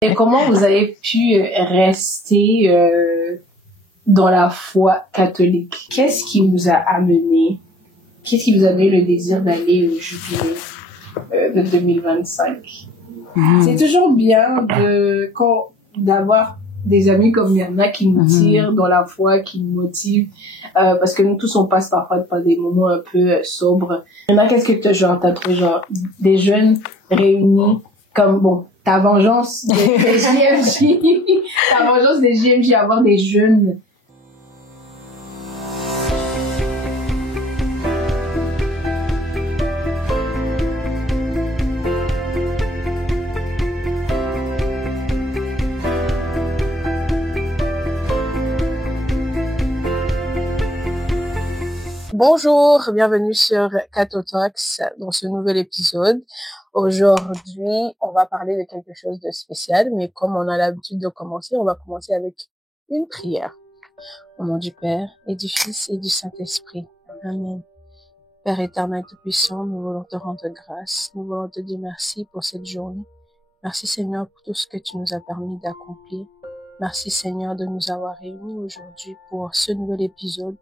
Et comment vous avez pu rester dans la foi catholique? Qu'est-ce qui vous a amené? Qu'est-ce qui vous a donné le désir d'aller au jubilé de 2025? C'est toujours bien d'avoir des amis comme Myrna qui nous tirent dans la foi, qui nous motivent, parce que nous tous on passe parfois par des moments un peu sobres. Myrna, qu'est-ce que t'as trouvé des jeunes réunis comme ta vengeance des JMJ, ta vengeance des JMJ, avoir des jeunes. Bonjour, bienvenue sur Catho Talks dans ce nouvel épisode. Aujourd'hui, on va parler de quelque chose de spécial, mais comme on a l'habitude de commencer, on va commencer avec une prière. Au nom du Père et du Fils et du Saint-Esprit. Amen. Père éternel tout-puissant, nous voulons te rendre grâce. Nous voulons te dire merci pour cette journée. Merci Seigneur pour tout ce que tu nous as permis d'accomplir. Merci Seigneur de nous avoir réunis aujourd'hui pour ce nouvel épisode,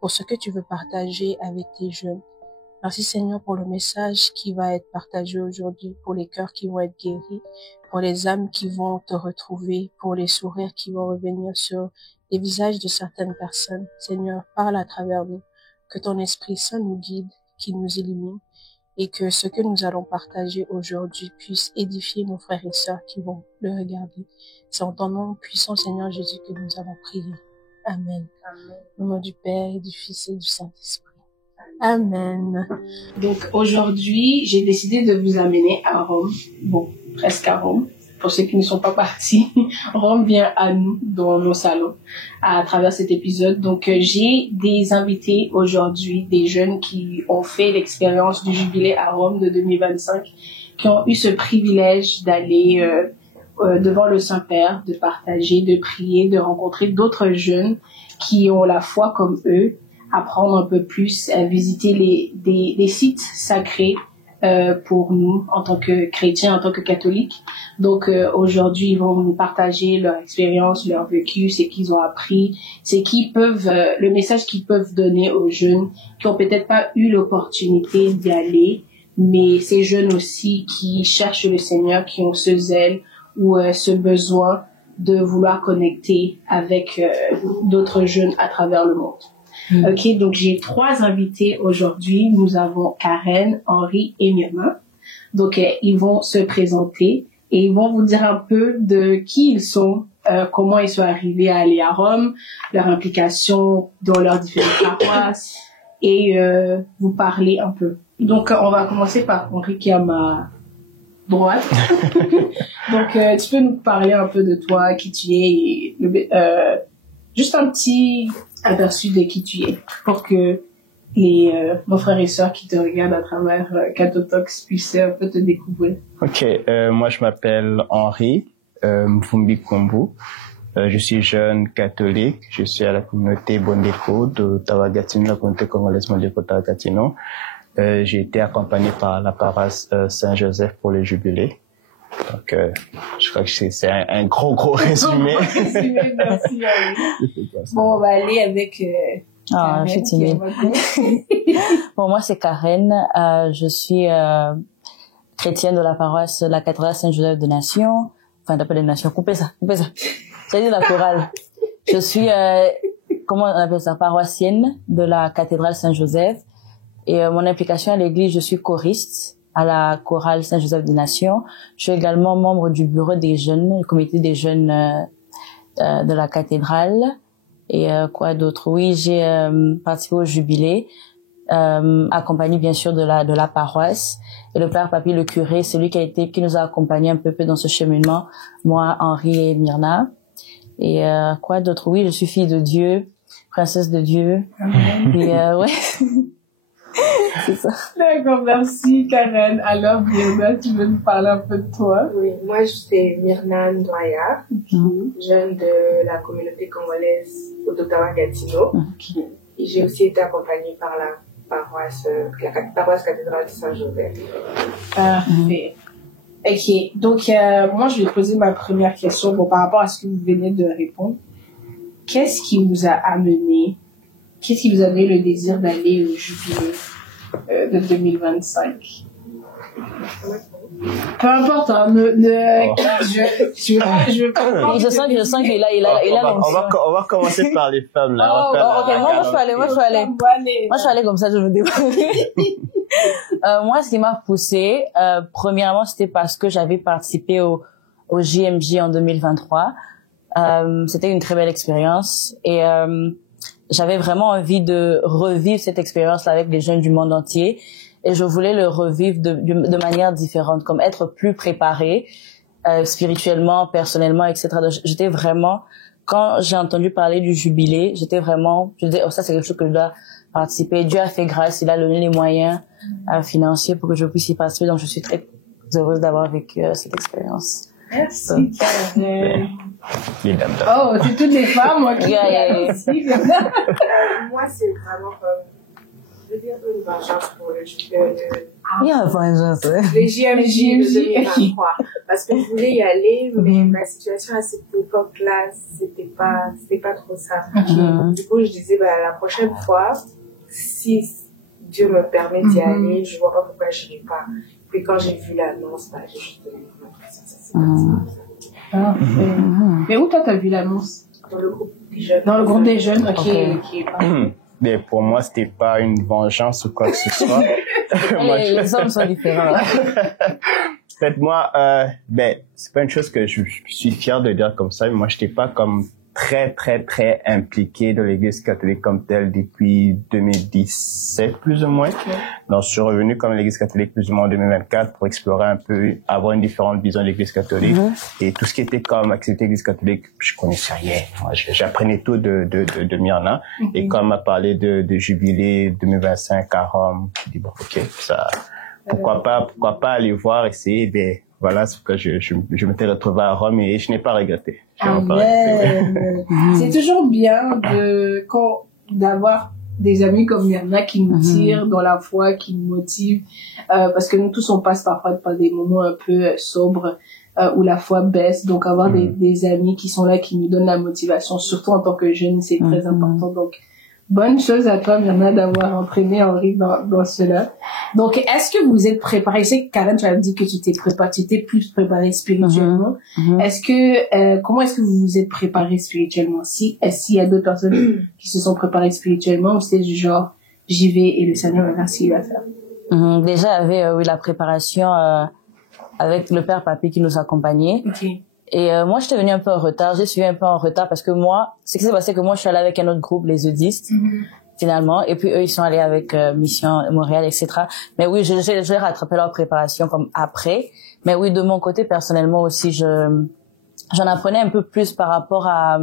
pour ce que tu veux partager avec tes jeunes. Merci Seigneur pour le message qui va être partagé aujourd'hui, pour les cœurs qui vont être guéris, pour les âmes qui vont te retrouver, pour les sourires qui vont revenir sur les visages de certaines personnes. Seigneur, parle à travers nous, que ton Esprit Saint nous guide, qu'il nous illumine, et que ce que nous allons partager aujourd'hui puisse édifier nos frères et sœurs qui vont le regarder. C'est en ton nom puissant Seigneur Jésus que nous avons prié. Amen. Amen. Au nom du Père et du Fils et du Saint-Esprit. Amen. Donc aujourd'hui, j'ai décidé de vous amener à Rome. Bon, presque à Rome. Pour ceux qui ne sont pas partis, Rome vient à nous dans nos salons à travers cet épisode. Donc j'ai des invités aujourd'hui, des jeunes qui ont fait l'expérience du jubilé à Rome de 2025, qui ont eu ce privilège d'aller devant le Saint-Père, de partager, de prier, de rencontrer d'autres jeunes qui ont la foi comme eux, apprendre un peu plus, à visiter des sites sacrés pour nous en tant que chrétiens, en tant que catholiques. Donc aujourd'hui, ils vont nous partager leur expérience, leur vécu, ce qu'ils ont appris, le message qu'ils peuvent donner aux jeunes qui ont peut-être pas eu l'opportunité d'y aller, mais ces jeunes aussi qui cherchent le Seigneur, qui ont ce zèle ou ce besoin de vouloir connecter avec d'autres jeunes à travers le monde. Ok, donc j'ai 3 invités aujourd'hui. Nous avons Karen, Henri et Myrna. Donc ils vont se présenter et ils vont vous dire un peu de qui ils sont, comment ils sont arrivés à aller à Rome, leur implication dans leurs différentes paroisses et vous parler un peu. Donc on va commencer par Henri qui est à ma droite. Donc tu peux nous parler un peu de toi, qui tu es, et juste un petit aperçu de qui tu es pour que nos frères et sœurs qui te regardent à travers Catho Talks puissent un peu te découvrir. Ok, moi je m'appelle Henri Mvumbi Kombu. Je suis jeune catholique. Je suis à la communauté Bondeko de Tawagatino, la communauté congolaise Bondeko Tawagatino. J'ai été accompagné par la paroisse Saint-Joseph pour le jubilé. Donc, je crois que c'est un gros résumé. Merci. Bon, on va aller avec je suis timide. Bon, moi, c'est Karen. Je suis chrétienne de la paroisse la cathédrale Saint-Joseph de Nation. Enfin, d'après les Nations. Coupez ça. C'est la chorale. Je suis, comment on appelle ça, paroissienne de la cathédrale Saint-Joseph. Et mon implication à l'église, je suis choriste à la chorale Saint-Joseph des Nations. Je suis également membre du bureau des jeunes, du comité des jeunes de la cathédrale. Et quoi d'autre? Oui, j'ai participé au jubilé, accompagné bien sûr de la paroisse. Et le père Papy, le curé, c'est lui qui nous a accompagnés un peu dans ce cheminement. Moi, Henri et Myrna. Et quoi d'autre? Oui, je suis fille de Dieu, princesse de Dieu. Et ouais. C'est ça. D'accord, merci Karen. Alors Myrna, tu veux nous parler un peu de toi? Oui, moi je suis Myrna Ndoya, jeune de la communauté congolaise d'Ottawa Gatineau. Et j'ai aussi été accompagnée par la paroisse cathédrale de Saint-Joseph. Parfait. Ok, donc moi je vais poser ma première question par rapport à ce que vous venez de répondre. Qu'est-ce qui vous a amené, qu'est-ce qui vous a donné le désir d'aller au jubilé de 2025? Peu importe, hein, je sens qu'il a on va commencer par les femmes, là. Ok, moi je suis allée comme ça, je me débrouille. Moi, ce qui m'a poussée, premièrement, c'était parce que j'avais participé au JMJ en 2023. C'était une très belle expérience et j'avais vraiment envie de revivre cette expérience-là avec les jeunes du monde entier. Et je voulais le revivre de manière différente, comme être plus préparée, spirituellement, personnellement, etc. Donc, j'étais vraiment, quand j'ai entendu parler du jubilé, j'étais vraiment, je disais, oh, ça c'est quelque chose que je dois participer. Dieu a fait grâce, il a donné les moyens financiers pour que je puisse y participer. Donc, je suis très heureuse d'avoir vécu cette expérience. Merci, Karen. Oh, c'est toutes les femmes, moi, qui merci. Moi, c'est vraiment comme, je veux dire, une vengeance pour le JMJ de 2023. Parce que je voulais y aller, mais ma situation à cette époque-là, c'était pas trop ça. Du coup, je disais, la prochaine fois, si Dieu me permet d'y aller, je vois pas pourquoi je n'irai pas. Puis quand j'ai vu l'annonce, j'ai juste donné Mais où toi t'as vu l'annonce? Dans le groupe des jeunes. Dans le groupe des jeunes, ok. Mais pour moi, c'était pas une vengeance ou quoi que ce soit. Les hommes sont différents. Peut-être moi, c'est pas une chose que je suis fier de dire comme ça, mais moi, j'étais pas comme très impliqué dans l'Église catholique comme telle depuis 2017, plus ou moins. Donc, je suis revenu comme l'Église catholique plus ou moins en 2024 pour explorer un peu, avoir une différente vision de l'Église catholique. Et tout ce qui était comme activité Église catholique, je connaissais rien. Moi, j'apprenais tout de Myrna. Et quand on m'a parlé de jubilé 2025 à Rome, je dis bon, ok, ça, pourquoi pas aller voir, essayer, voilà, c'est pourquoi je m'étais retrouvé à Rome et je n'ai pas regretté. C'est toujours bien d'avoir des amis comme Myrna qui nous tirent dans la foi, qui nous motivent, parce que nous tous on passe parfois par des moments un peu sobres où la foi baisse, donc avoir des amis qui sont là, qui nous donnent la motivation, surtout en tant que jeunes, c'est très important. Donc bonne chose à toi, Myrna, d'avoir entraîné Henri dans cela. Donc, est-ce que vous êtes préparé? Je sais que Karen, tu as dit que tu t'es plus préparé spirituellement. Est-ce que, comment est-ce que vous vous êtes préparé spirituellement? S'il y a d'autres personnes qui se sont préparées spirituellement, ou c'est du genre, j'y vais et le Seigneur va faire ce qu'il va faire? Déjà, il y avait, la préparation, avec le père Papy qui nous accompagnait. Et moi, j'étais venue un peu en retard. J'ai suivi un peu en retard parce que moi, ce qui s'est passé, c'est que moi, je suis allée avec un autre groupe, les Eudistes, finalement. Et puis, eux, ils sont allés avec Mission Montréal, etc. Mais oui, j'ai rattrapé leur préparation comme après. Mais oui, de mon côté, personnellement aussi, j'en apprenais un peu plus par rapport à,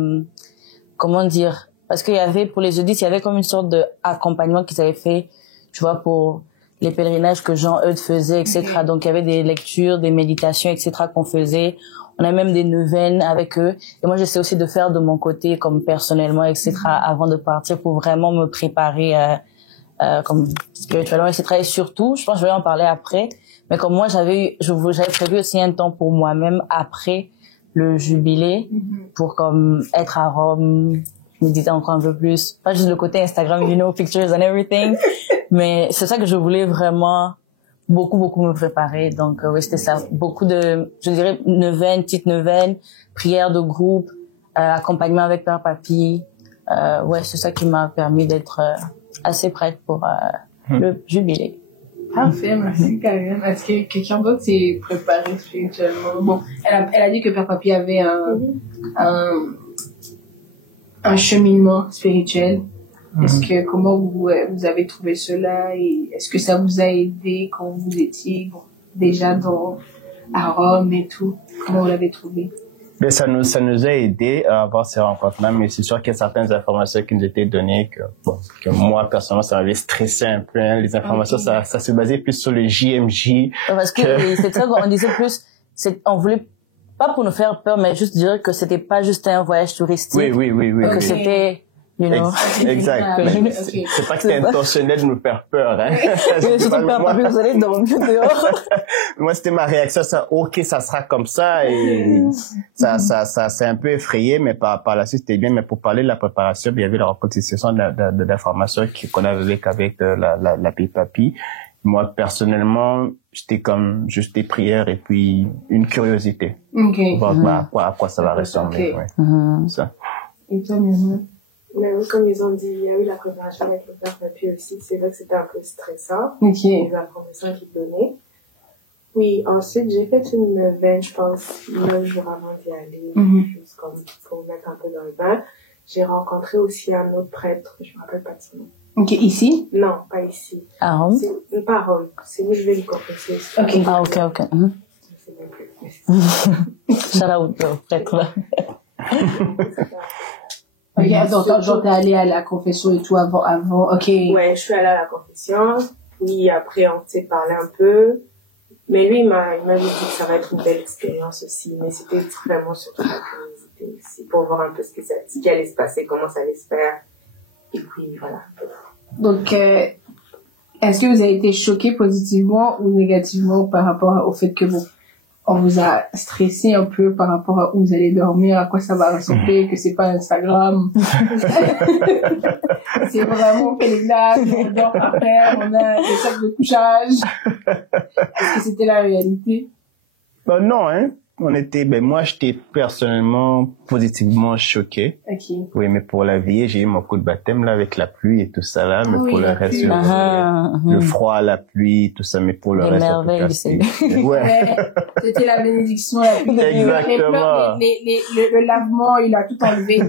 comment dire, parce qu'il y avait, pour les Eudistes, il y avait comme une sorte de accompagnement qu'ils avaient fait, tu vois, pour les pèlerinages que Jean-Eudes faisait, etc. Donc, il y avait des lectures, des méditations, etc. qu'on faisait. On a même des neuvaines avec eux. Et moi, j'essaie aussi de faire de mon côté, comme personnellement, etc., avant de partir pour vraiment me préparer, comme spirituellement, etc. Et surtout, je pense que je vais en parler après, mais comme moi, j'avais prévu aussi un temps pour moi-même après le jubilé, pour comme être à Rome, méditer encore un peu plus. Pas juste le côté Instagram, pictures and everything. Mais c'est ça que je voulais vraiment beaucoup me préparer. Donc oui, c'était ça, beaucoup de, je dirais, neuvaines, petites neuvaines, prières de groupe, accompagnement avec Père Papy. Ouais, c'est ça qui m'a permis d'être assez prête pour le jubilé. Parfait, merci Karen. Est-ce que quelqu'un d'autre s'est préparé spirituellement? Bon, elle a dit que Père Papy avait un cheminement spirituel. Est-ce que, comment vous avez trouvé cela et est-ce que ça vous a aidé quand vous étiez déjà à Rome et tout? Comment vous l'avez trouvé? Mais ça nous a aidé à avoir ces rencontres-là, mais c'est sûr qu'il y a certaines informations qui nous étaient données que moi, personnellement, ça m'avait stressé un peu, hein. Les informations, ça se basait plus sur le JMJ. Parce que c'est ça qu'on disait plus, on voulait pas pour nous faire peur, mais juste dire que c'était pas juste un voyage touristique. Oui. Que c'était You know? Exact. Okay. C'est pas que c'est intentionnel de nous faire peur, hein. Surtout peur, parce que vous allez dormir dehors. Moi, c'était ma réaction, ça, ok, ça sera comme ça, et ça c'est un peu effrayé, mais par la suite, c'était bien. Mais pour parler de la préparation, il y avait la reconstitution d'informations qu'on avait avec la Papi. Moi, personnellement, j'étais comme juste des prières et puis une curiosité. Okay. Voir à quoi ça va ressembler. Okay. Ouais. Ça. Et toi, Myriam? Mais oui, comme ils ont dit, il y a eu la préparation avec le père Papi aussi. C'est vrai que c'était un peu stressant. Ok. Les informations qu'ils donnaient. Oui, ensuite, j'ai fait une neuvaine, je pense, 9 jours avant d'y aller, juste comme pour mettre un peu dans le bain. J'ai rencontré aussi un autre prêtre, je me rappelle pas de son nom. Ok, ici? Non, pas ici. À Rome? C'est pas Rome. C'est où je vais me confesser. Ok. Ah, ok. Je sais même plus. Shout out au prêtre, là. Ok, donc, genre, t'es allé à la confession et tout avant, ok. Ouais, je suis allée à la confession. Puis après, on s'est parlé un peu. Mais lui, il m'avait dit que ça va être une belle expérience aussi. Mais c'était vraiment surtout la curiosité aussi, pour voir un peu ce qui allait se passer, comment ça allait se faire. Et puis, voilà. Donc, est-ce que vous avez été choqué positivement ou négativement par rapport au fait que on vous a stressé un peu par rapport à où vous allez dormir, à quoi ça va ressembler, que c'est pas Instagram. C'est vraiment on fait les blagues, on dort par terre, on a des sacs de couchage. Est-ce que c'était la réalité? Non, hein. Moi, j'étais personnellement positivement choqué. Ok. Oui, mais pour la vie, j'ai eu mon coup de baptême, là, avec la pluie et tout ça, là. Mais Oui, pour le la reste, pluie. le froid, la pluie, tout ça, mais pour le Les reste, en tout merveilles cas, du c'était, ouais. C'était la bénédiction la plus Exactement. Le lavement, il a tout enlevé.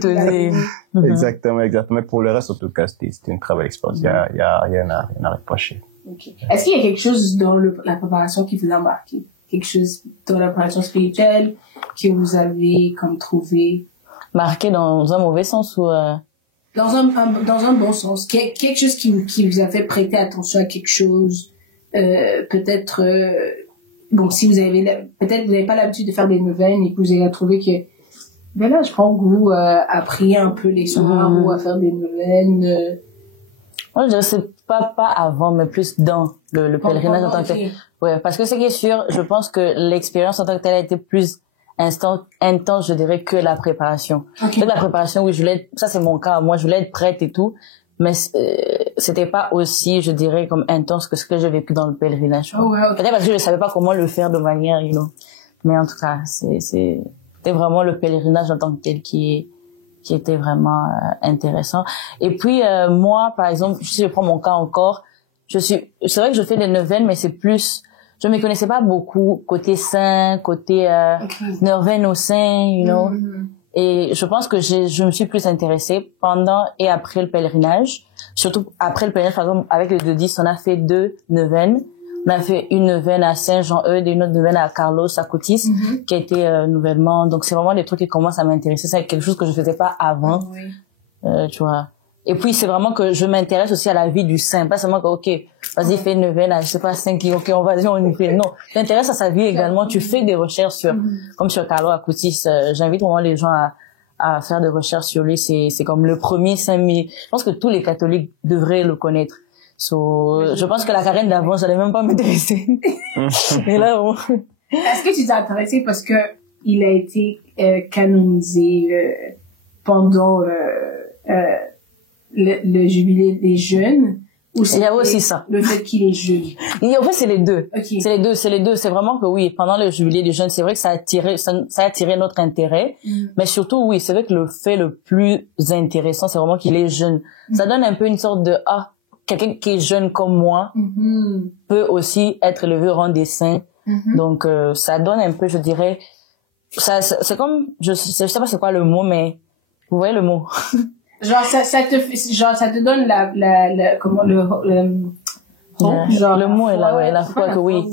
Exactement. Mais pour le reste, en tout cas, c'était une très belle expérience. Il y a rien à reprocher. Okay. Est-ce qu'il y a quelque chose dans la préparation qui vous a marqué? Quelque chose dans la préparation spirituelle que vous avez comme trouvé? Marqué dans un mauvais sens ou Dans un bon sens. Quelque chose qui vous a fait prêter attention à quelque chose. Peut-être, bon, si vous avez, peut-être vous n'avez pas l'habitude de faire des neuvaines et que vous avez trouvé que, ben là, je prends goût à prier un peu les soirs ou à faire des neuvaines. Moi, je dirais c'est pas avant, mais plus dans le pèlerinage en tant que tel. Ouais, parce que ce qui est sûr, je pense que l'expérience en tant que telle a été plus intense, je dirais, que la préparation. Okay. La préparation, oui, ça c'est mon cas, moi je voulais être prête et tout, mais c'était pas aussi, je dirais, comme intense que ce que j'ai vécu dans le pèlerinage. Oh, ouais, okay. Peut-être parce que je savais pas comment le faire de manière, mais en tout cas, c'était vraiment le pèlerinage en tant que tel qui était vraiment intéressant. Et puis moi, par exemple, si je prends mon cas encore, c'est vrai que je fais des neuvaines, mais c'est plus, je me connaissais pas beaucoup côté saint, côté neuvaine au sein, Et je pense que je me suis plus intéressée pendant et après le pèlerinage. Surtout après le pèlerinage, par exemple, avec le 2-10, on a fait 2 neuvaines. On a fait une neuvaine à Saint-Jean-Eudes et une autre neuvaine à Carlos, à Cotis, qui a été nouvellement. Donc c'est vraiment des trucs qui commencent à m'intéresser. C'est quelque chose que je faisais pas avant, tu vois. Et puis c'est vraiment que je m'intéresse aussi à la vie du saint, pas seulement que ok, vas-y fais une neuvaine à je sais pas 5 qui ok on y fait. Non, tu t'intéresses à sa vie également. Tu fais des recherches sur, comme sur Carlos à Cotis. J'invite vraiment les gens à faire des recherches sur lui. C'est comme le premier saint. Je pense que tous les catholiques devraient le connaître. Je pense que la carène d'avant, j'allais même pas m'intéresser. Et là, bon. Est-ce que tu t'es intéressé parce que il a été canonisé pendant le jubilé des jeunes, ou il y a aussi ça. Le fait qu'il est jeune. En fait, c'est les deux. Okay. C'est les deux. C'est vraiment que oui, pendant le jubilé des jeunes, c'est vrai que ça a attiré notre intérêt. Mais surtout, oui, c'est vrai que le fait le plus intéressant, c'est vraiment qu'il est jeune. Ça donne un peu une sorte de, quelqu'un qui est jeune comme moi peut aussi être élevé au rang des saints. Donc, ça donne un peu, je dirais, c'est comme, je sais pas c'est quoi le mot, mais vous voyez le mot. ça te donne le mot est là, ouais, la foi que oui.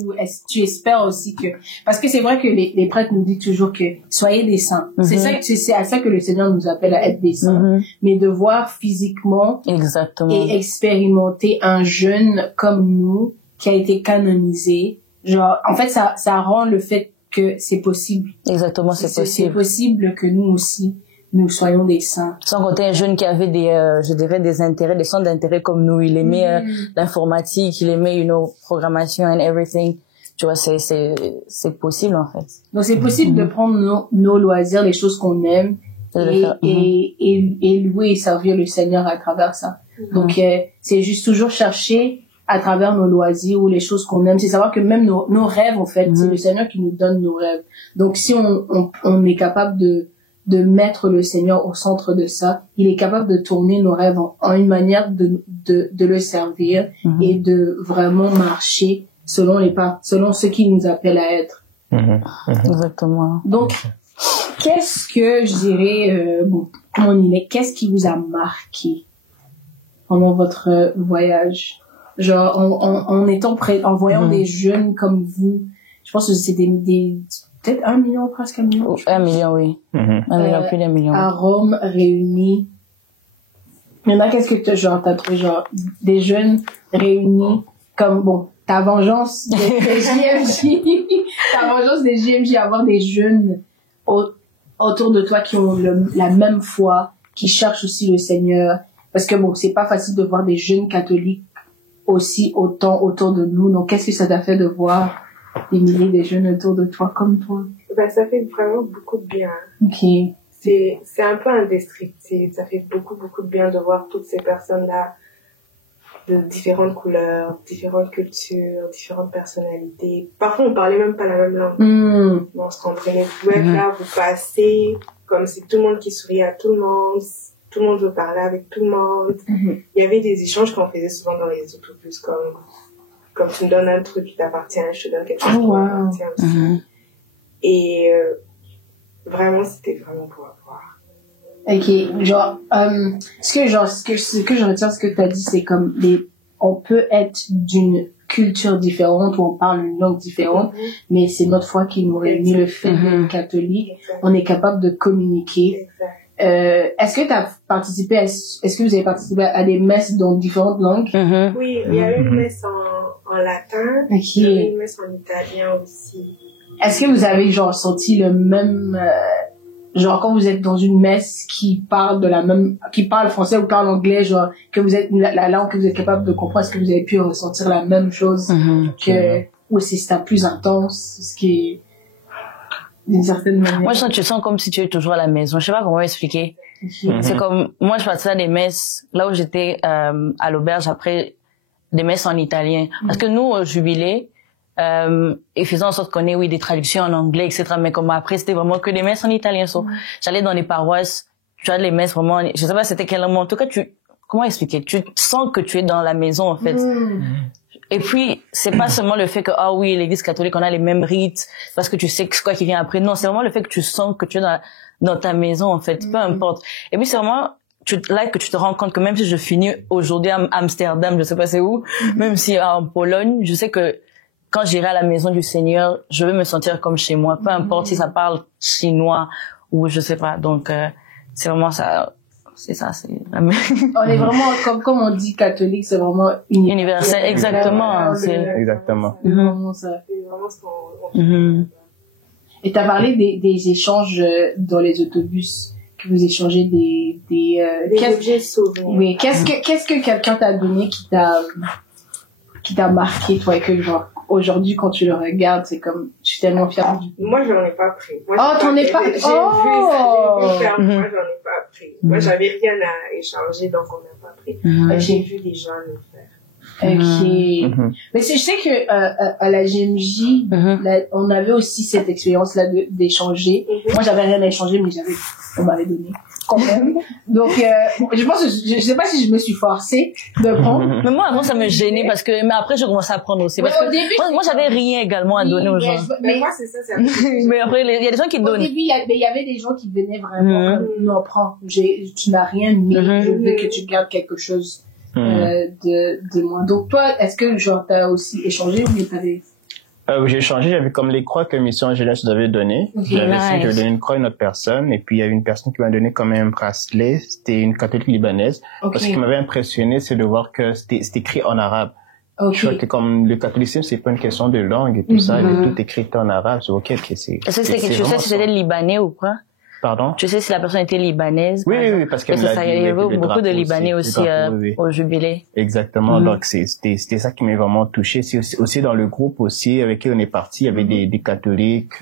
Tu espères aussi que, parce que c'est vrai que les prêtres nous disent toujours que soyez des saints. C'est à ça que le Seigneur nous appelle à être des saints. Mais de voir physiquement exactement et expérimenter un jeune comme nous qui a été canonisé, en fait ça rend le fait que c'est possible. Exactement, c'est possible. C'est possible que nous aussi nous soyons des saints. Sans compter un jeune qui avait je dirais des intérêts, des centres d'intérêt comme nous. Il aimait l'informatique, il aimait, programmation and everything. Tu vois, c'est possible, en fait. Donc, c'est possible de prendre nos loisirs, les choses qu'on aime, et louer et servir le Seigneur à travers ça. Donc, c'est juste toujours chercher à travers nos loisirs ou les choses qu'on aime. C'est savoir que même nos rêves, en fait, c'est le Seigneur qui nous donne nos rêves. Donc, si on est capable de mettre le Seigneur au centre de ça, il est capable de tourner nos rêves en une manière de le servir et de vraiment marcher selon ce qu'il nous appelle à être. Exactement. Donc, qu'est-ce que je dirais, qu'est-ce qui vous a marqué pendant votre voyage? Genre, en voyant des jeunes comme vous, je pense que c'est peut-être 1 million, presque 1 million. 1 million, oui. 1 million, plus d'1 million. À Rome, réunis. Maintenant, qu'est-ce que t'as trouvé, des jeunes réunis comme, ta vengeance des JMJ, avoir des jeunes autour de toi qui ont la même foi, qui cherchent aussi le Seigneur. Parce que c'est pas facile de voir des jeunes catholiques aussi autant autour de nous. Donc, qu'est-ce que ça t'a fait de voir des milliers de jeunes autour de toi comme toi? Ça fait vraiment beaucoup de bien. Ok. C'est un peu indescriptible. Ça fait beaucoup, beaucoup de bien de voir toutes ces personnes-là de différentes couleurs, différentes cultures, différentes personnalités. Parfois, on parlait même pas la même langue. On se comprenait. Vous êtes là, vous passez, comme c'est tout le monde qui sourit à tout le monde. Tout le monde veut parler avec tout le monde. Il y avait des échanges qu'on faisait souvent dans les autobus, comme tu me donnes un truc qui t'appartient, je te donne quelque chose qui m'appartient aussi. Et vraiment, c'était vraiment pour avoir. Ok, ce que je retiens, ce que tu as dit, c'est comme on peut être d'une culture différente ou on parle une langue différente, mais c'est notre foi qui nous réunit, le fait d'être catholique. On est capable de communiquer. Est-ce que est-ce que vous avez participé à des messes dans différentes langues? Oui, il y a eu une messe en latin, il y a eu une messe en italien aussi. Est-ce que vous avez senti le même quand vous êtes dans une messe qui parle qui parle français ou parle anglais, que vous êtes la langue que vous êtes capable de comprendre, est-ce que vous avez pu ressentir la même chose ou c'est plus intense, ce qui est d'une certaine manière? Moi, tu sens comme si tu es toujours à la maison. Je sais pas comment expliquer. C'est comme, moi, je partais à des messes, là où j'étais, à l'auberge, après, des messes en italien. Parce que nous, au jubilé, et faisant en sorte qu'on ait, oui, des traductions en anglais, etc. Mais comme après, c'était vraiment que des messes en italien. J'allais dans les paroisses, tu as les messes vraiment, je sais pas c'était quel moment. En tout cas, comment expliquer? Tu sens que tu es dans la maison, en fait. Et puis, c'est pas seulement le fait que, oui, l'église catholique, on a les mêmes rites, parce que tu sais quoi qui vient après. Non, c'est vraiment le fait que tu sens que tu es dans ta maison, en fait. Peu importe. Et puis, c'est vraiment, que tu te rends compte que même si je finis aujourd'hui à Amsterdam, je sais pas c'est où, même si en Pologne, je sais que quand j'irai à la maison du Seigneur, je vais me sentir comme chez moi. Peu importe si ça parle chinois ou je sais pas. Donc, c'est vraiment ça. C'est ça, c'est on est vraiment, comme on dit catholique, c'est vraiment universel. Exactement. Exactement. C'est vraiment ça. C'est vraiment ce qu'on Et t'as parlé des échanges dans les autobus, que vous échangez des objets souvenirs. Oui. Qu'est-ce que quelqu'un t'a donné qui t'a marqué, toi, et que aujourd'hui, quand tu le regardes, c'est comme, je suis tellement fière du... Moi, j'en ai pas pris. T'en es pas... J'ai vu faire, moi, j'en ai pas pris. Moi, j'avais rien à échanger, donc on n'a pas pris. J'ai vu des gens le faire. Ok. Mais je sais que à la GMJ, on avait aussi cette expérience-là d'échanger. Moi, j'avais rien à échanger, mais on m'avait donné quand même. Donc, je pense que je sais pas si je me suis forcée de prendre. Mais moi, avant, ça me gênait parce que, mais après, j'ai commencé à prendre aussi. Parce que moi, j'avais rien également à donner aux gens. Mais moi, c'est ça, mais après, il y a des gens qui donnent. Au début, il y avait des gens qui venaient vraiment comme, non, prends, tu n'as rien, mais je veux que tu gardes quelque chose de moi. Donc, toi, est-ce que, t'as aussi échangé ou t'avais... J'ai échangé, j'avais comme les croix que Mission Jeunesse nous avait donné. J'avais donné une croix à une autre personne, et puis il y a une personne qui m'a donné comme un bracelet, c'était une catholique libanaise. Parce que ce qui m'avait impressionné, c'est de voir que c'était écrit en arabe. Je vois que comme le catholicisme, c'est pas une question de langue et tout ça, tout écrit en arabe, c'est ok, c'est... Est-ce que c'était quelque chose, c'était libanais ou quoi? Pardon? Tu sais si la personne était libanaise? Oui, parce qu'elle l'a dit. Il y avait beaucoup de Libanais aussi au jubilé. Exactement. Donc, c'était ça qui m'a vraiment touché. C'est aussi dans le groupe aussi avec qui on est parti, il y avait des catholiques,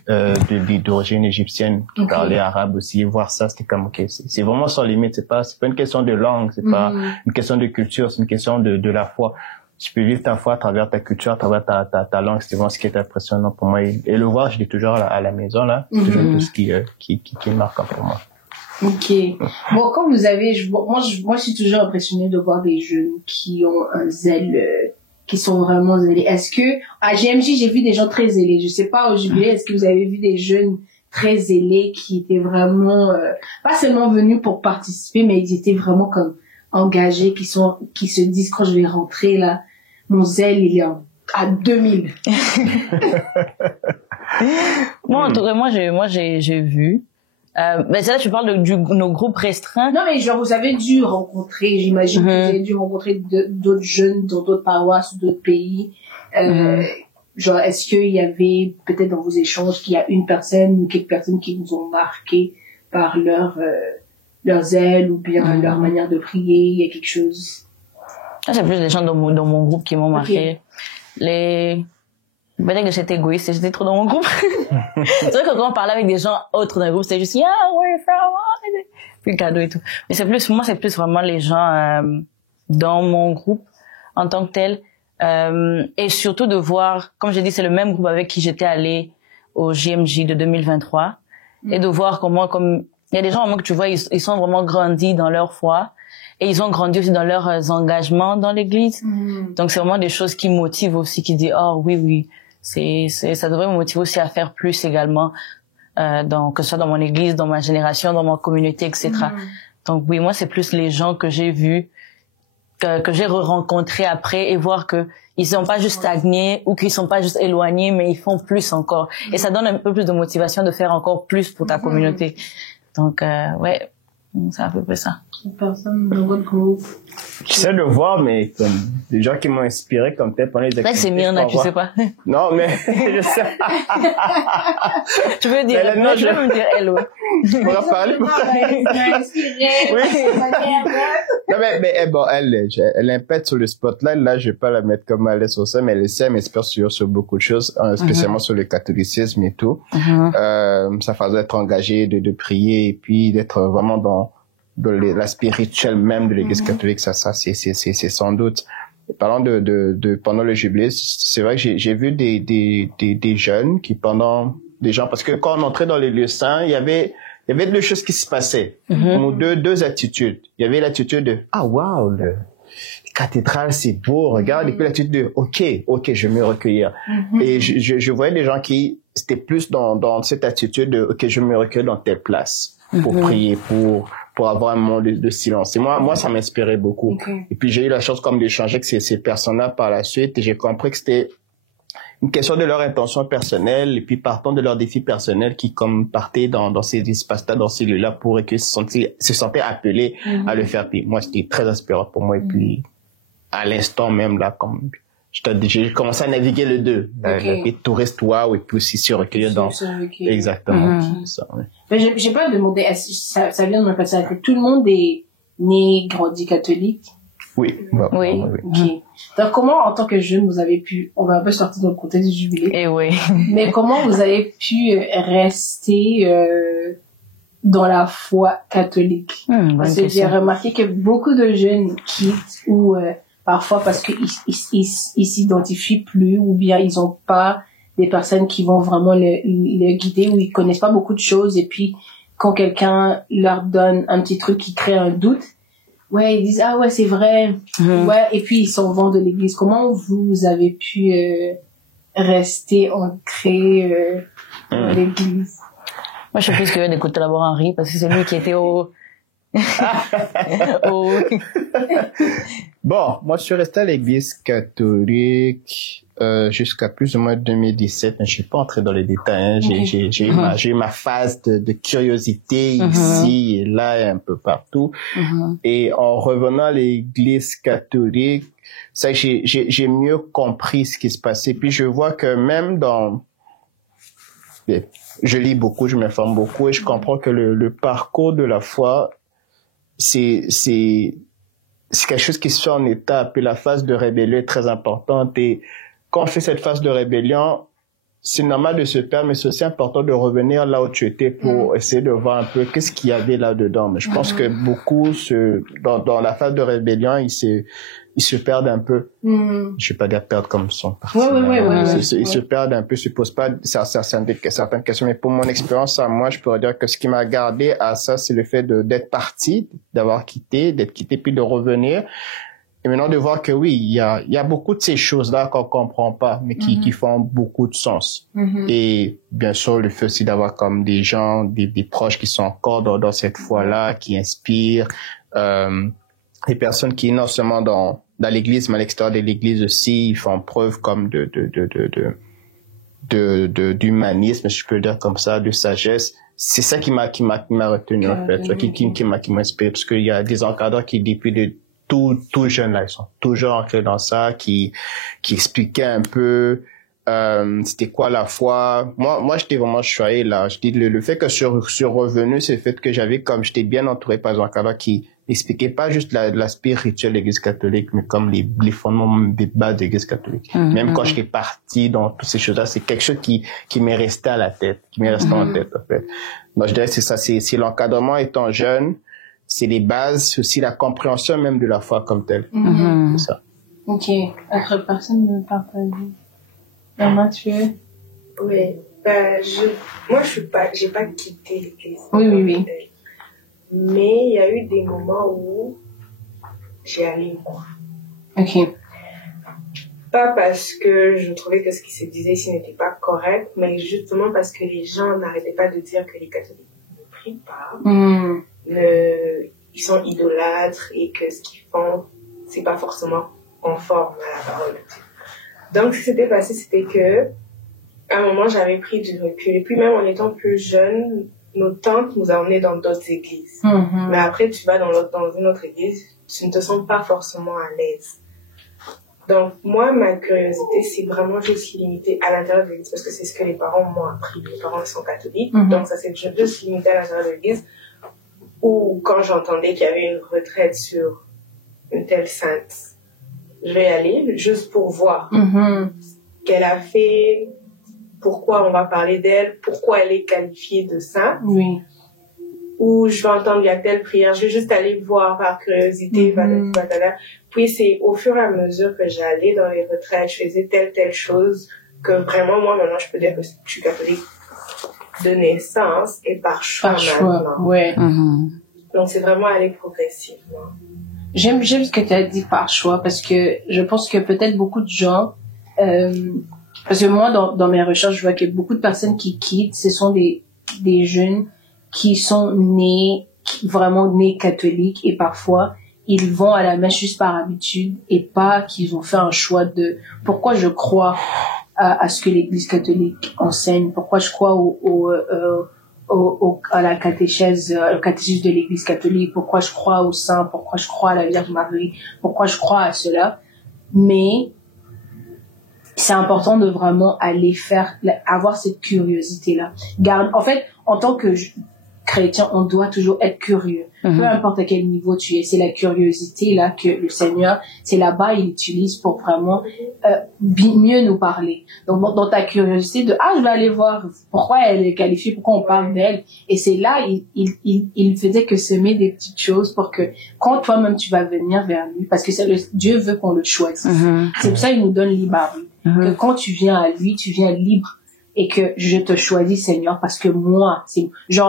d'origine égyptienne qui parlaient arabe aussi. Voir ça, c'était comme, ok, c'est vraiment sans limite. C'est pas une question de langue, c'est pas une question de culture, c'est une question de la foi. Tu peux vivre ta foi à travers ta culture, à travers ta langue. C'était vraiment ce qui est impressionnant pour moi. Et le voir, je l'ai toujours à la maison, là. C'est toujours tout ce qui est marquant pour moi. Ok. Bon, quand vous avez, moi, je suis toujours impressionnée de voir des jeunes qui ont un zèle, qui sont vraiment zélés. Est-ce que, à GMJ, j'ai vu des gens très zélés. Je sais pas, au jubilé, est-ce que vous avez vu des jeunes très zélés qui étaient vraiment, pas seulement venus pour participer, mais ils étaient vraiment comme, engagés, qui se disent quand je vais rentrer là, mon zèle il est à 2000. Moi j'ai vu. Mais là tu parles de nos groupes restreints. Non mais genre vous avez dû rencontrer, j'imagine que vous avez dû rencontrer d'autres jeunes dans d'autres paroisses ou d'autres pays. Genre est-ce qu'il y avait peut-être dans vos échanges qu'il y a une personne ou quelques personnes qui vous ont marqué par leur zèle ou bien leur manière de prier, il y a quelque chose? C'est plus les gens dans mon groupe qui m'ont marqué. Peut-être que j'étais égoïste et j'étais trop dans mon groupe. C'est vrai que quand on parlait avec des gens autres dans le groupe, c'était juste, yeah, where you from? Puis le cadeau et tout. Mais moi, c'est plus vraiment les gens, dans mon groupe, en tant que tel. Et surtout de voir, comme j'ai dit, c'est le même groupe avec qui j'étais allée au JMJ de 2023. Et de voir comment, il y a des gens vraiment que tu vois, ils sont vraiment grandis dans leur foi et ils ont grandi aussi dans leurs engagements dans l'église. Donc c'est vraiment des choses qui motivent aussi, qui disent oui, ça devrait me motiver aussi à faire plus également, que ce soit dans mon église, dans ma génération, dans ma communauté, etc. Donc oui, moi c'est plus les gens que j'ai vus, que j'ai rencontrés après et voir que ils sont pas juste stagnés ou qu'ils sont pas juste éloignés, mais ils font plus encore. Et ça donne un peu plus de motivation de faire encore plus pour ta communauté. Donc, ouais, c'est à peu près ça. Personne dans votre groupe. J'essaie de voir, mais comme des gens qui m'ont inspiré comme peut-être pendant les activités. C'est Myrna, tu sais pas. Non, mais je sais. Tu veux dire, non, je veux me dire hello. On va parler. Oui. Non, mais bon, elle impète sur le spotlight. Là, je vais pas la mettre comme à l'aise sur ça, mais elle essaie, mais espère sur beaucoup de choses, spécialement sur le catholicisme et tout. Sa façon d'être engagée, de prier et puis d'être vraiment dans la spirituelle même de l'église catholique, ça c'est sans doute. Et parlant de pendant le jubilé, c'est vrai que j'ai vu des jeunes qui parce que quand on entrait dans les lieux saints, il y avait deux choses qui se passaient. Deux attitudes. Il y avait l'attitude de wow, le cathédrale c'est beau, regarde, et puis l'attitude de ok, je vais me recueillir. Et je voyais des gens qui c'était plus dans cette attitude de ok, je vais me recueillir dans telle place pour prier, pour avoir un moment de silence. Et moi, ça m'inspirait beaucoup. Et puis, j'ai eu la chance comme d'échanger avec ces personnes-là par la suite et j'ai compris que c'était une question de leur intention personnelle et puis partant de leurs défis personnels qui comme partaient dans ces espaces-là, dans ces lieux-là pour qu'ils se sentaient appelés à le faire. Puis moi, c'était très inspirant pour moi. Et puis, à l'instant même, là, comme j'ai commencé à naviguer le deux. Le touriste wow et puis aussi se recueillir dans... Exactement. Ça, ouais. Mais j'ai pas demandé, ça vient de me passer à la tête. Tout le monde est né, grandi catholique? Oui. Oui. Ok. Donc comment, en tant que jeune, vous avez pu, on va un peu sortir dans le contexte du jubilé. Eh oui. Mais comment vous avez pu rester, dans la foi catholique? Parce que j'ai remarqué que beaucoup de jeunes quittent ou, parfois parce qu'ils s'identifient plus ou bien ils ont pas des personnes qui vont vraiment le guider ou ils connaissent pas beaucoup de choses et puis quand quelqu'un leur donne un petit truc qui crée un doute, ils disent ah ouais c'est vrai, et puis ils s'en vont de l'église. Comment vous avez pu rester ancré dans l'église? Moi je suis plus curieuse d'écouter d'abord Henri parce que c'est lui qui était au Bon, moi je suis resté à l'église catholique jusqu'à plus ou moins 2017, mais je suis pas entré dans les détails. J'ai eu ma phase de curiosité ici et là et un peu partout. Et en revenant à l'église catholique, ça j'ai mieux compris ce qui se passait. Puis je vois que même je lis beaucoup, je m'informe beaucoup et je comprends que le parcours de la foi, c'est quelque chose qui se fait en étapes et la phase de rébellion est très importante et quand on fait cette phase de rébellion, c'est normal de se perdre, mais c'est aussi important de revenir là où tu étais pour essayer de voir un peu qu'est-ce qu'il y avait là-dedans. Mais je pense que beaucoup, dans la phase de rébellion, ils se perdent un peu. Je vais pas dire perdre comme son parti. Ils se perdent un peu, se posent pas certaines questions. Mais pour mon expérience, à moi, je pourrais dire que ce qui m'a gardé à ça, c'est le fait d'être parti, d'être quitté, puis de revenir. Et maintenant de voir que oui, il y a beaucoup de ces choses-là qu'on comprend pas, mais qui font beaucoup de sens. Et bien sûr, le fait aussi d'avoir comme des gens, des proches qui sont encore dans cette foi-là, qui inspirent, des personnes qui non seulement dans l'église, mais à l'extérieur de l'église aussi, ils font preuve comme d'humanisme, je peux le dire comme ça, de sagesse. C'est ça qui m'a retenu, en fait, qui m'a inspiré, parce qu'il y a des encadreurs qui, depuis tout jeunes là, ils sont toujours ancrés dans ça, qui expliquaient un peu c'était quoi la foi. Moi j'étais vraiment choyé là. Je dis le fait que je suis revenu, c'est le fait que j'étais bien entouré par des encadreurs qui expliquaient pas juste l'aspect rituel de l'Église catholique, mais comme les fondements des bases de l'Église catholique. Même quand j'étais parti dans toutes ces choses-là, c'est quelque chose qui m'est resté à la tête, qui m'est resté en tête en fait. Donc je dirais que c'est ça, c'est l'encadrement étant jeune. C'est les bases, c'est aussi la compréhension même de la foi comme telle. C'est ça. Ok. Autre personne veut partager? Mathieu? Oui. Moi, j'ai pas quitté l'église. Oui. Mais il y a eu des moments où j'ai allé voir. Ok. Pas parce que je trouvais que ce qui se disait ici n'était pas correct, mais justement parce que les gens n'arrêtaient pas de dire que les catholiques ne prient pas. Ils sont idolâtres et que ce qu'ils font, c'est pas forcément conforme à la parole de Dieu. Donc, ce qui s'était passé, c'était que, à un moment, j'avais pris du recul. Et puis, même en étant plus jeune, nos tantes nous emmenaient dans d'autres églises. Mais après, tu vas dans une autre église, tu ne te sens pas forcément à l'aise. Donc, moi, ma curiosité, c'est vraiment juste limitée à l'intérieur de l'église, parce que c'est ce que les parents m'ont appris. Les parents sont catholiques, donc ça s'est juste limité à l'intérieur de l'église. Ou quand j'entendais qu'il y avait une retraite sur une telle sainte, je vais y aller juste pour voir ce qu'elle a fait, pourquoi on va parler d'elle, pourquoi elle est qualifiée de sainte. Oui. Ou je vais entendre il y a telle prière, je vais juste aller voir par curiosité. Puis c'est au fur et à mesure que j'allais dans les retraites, je faisais telle chose, que vraiment moi maintenant je peux dire que je suis catholique de naissance et par choix maintenant. Ouais. Donc c'est vraiment aller progressivement. J'aime ce que tu as dit par choix, parce que je pense que peut-être beaucoup de gens, parce que moi dans mes recherches je vois que beaucoup de personnes qui quittent, ce sont des jeunes qui sont vraiment nés catholiques, et parfois ils vont à la messe juste par habitude et pas qu'ils ont fait un choix de pourquoi je crois à ce que l'Église catholique enseigne, pourquoi je crois à la catéchèse, au catéchisme de l'Église catholique, pourquoi je crois au saint, pourquoi je crois à la Vierge Marie, pourquoi je crois à cela. Mais c'est important de vraiment aller avoir cette curiosité-là. En fait, en tant que chrétien, on doit toujours être curieux. Peu importe à quel niveau tu es, c'est la curiosité là que le Seigneur, c'est là-bas il utilise pour vraiment mieux nous parler. Donc dans ta curiosité je vais aller voir pourquoi elle est qualifiée, pourquoi on parle d'elle, et c'est là il faisait que semer des petites choses pour que quand toi-même tu vas venir vers lui, parce que Dieu veut qu'on le choisisse. C'est pour ça il nous donne libre arbitre, que quand tu viens à lui, tu viens libre. Et que je te choisis, Seigneur, parce que moi,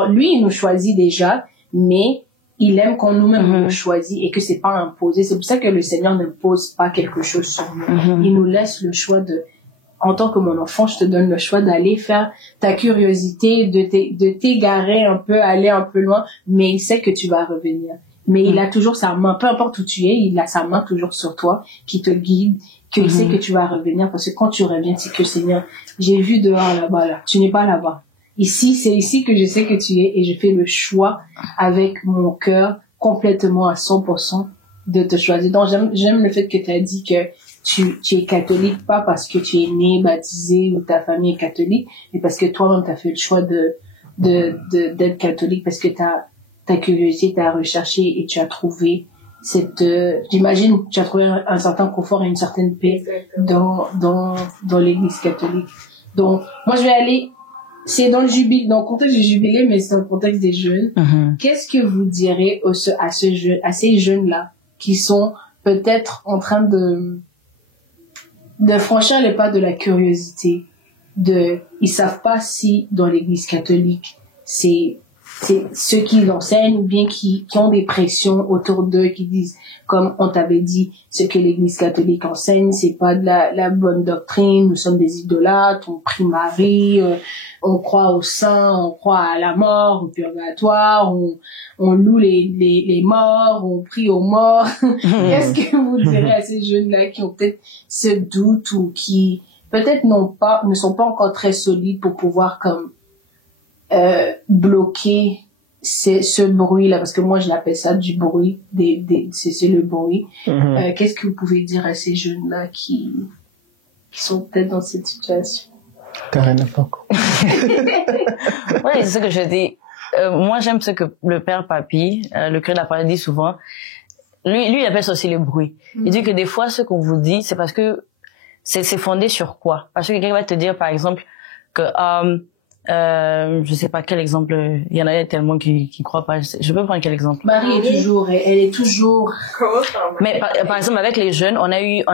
lui, il nous choisit déjà, mais il aime qu'on nous-mêmes nous choisit et que c'est pas imposé. C'est pour ça que le Seigneur ne pose pas quelque chose sur nous. Il nous laisse le choix en tant que mon enfant, je te donne le choix d'aller faire ta curiosité, de t'égarer un peu, aller un peu loin, mais il sait que tu vas revenir. Mais il a toujours sa main, peu importe où tu es, il a sa main toujours sur toi, qui te guide, qu'il sait que tu vas revenir, parce que quand tu reviens, c'est que Seigneur, j'ai vu dehors là-bas, là. Tu n'es pas là-bas. Ici, c'est ici que je sais que tu es, et je fais le choix avec mon cœur complètement à 100% de te choisir. Donc, j'aime le fait que tu as dit que tu es catholique pas parce que tu es né, baptisé ou ta famille est catholique, mais parce que toi-même t'as fait le choix d'être catholique parce que ta curiosité t'a recherché et tu as trouvé j'imagine, tu as trouvé un certain confort et une certaine paix dans l'église catholique. Donc, moi, je vais aller, c'est dans le contexte du jubilé, mais c'est dans le contexte des jeunes. Qu'est-ce que vous direz à ces jeunes-là qui sont peut-être en train de franchir les pas de la curiosité, ils savent pas si dans l'église catholique, c'est ceux qui l'enseignent ou bien qui ont des pressions autour d'eux qui disent, comme on t'avait dit, ce que l'église catholique enseigne, c'est pas de la bonne doctrine, nous sommes des idolâtres, on prie Marie, on croit aux saints, on croit à la mort, au purgatoire, on loue les morts, on prie aux morts. Qu'est-ce que vous direz à ces jeunes-là qui ont peut-être ce doute ou qui peut-être ne sont pas encore très solides pour pouvoir comme bloquer ce bruit-là, parce que moi je l'appelle ça du bruit, c'est le bruit. Qu'est-ce que vous pouvez dire à ces jeunes-là qui sont peut-être dans cette situation? Karen n'a pas encore. Oui, c'est ce que je dis. Moi j'aime ce que le père Papy, le curé de la parole dit souvent. Lui il appelle ça aussi le bruit. Il dit que des fois ce qu'on vous dit, c'est parce que c'est fondé sur quoi? Parce que quelqu'un va te dire par exemple que je sais pas quel exemple, il y en a tellement qui croient pas. Je peux prendre quel exemple? Marie elle est toujours. Mais par exemple avec les jeunes, on a eu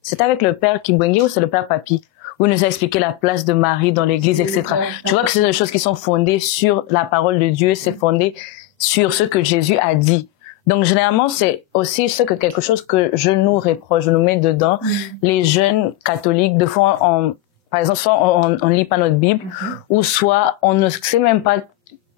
c'était avec le père Kimbwengi ou c'est le père Papy où il nous a expliqué la place de Marie dans l'église, etc. Tu vois que c'est des choses qui sont fondées sur la parole de Dieu, c'est fondé sur ce que Jésus a dit. Donc généralement c'est aussi quelque chose que je nous reproche, je nous mets dedans. Les jeunes catholiques, de fois par exemple, soit on lit pas notre Bible, ou soit on ne sait même pas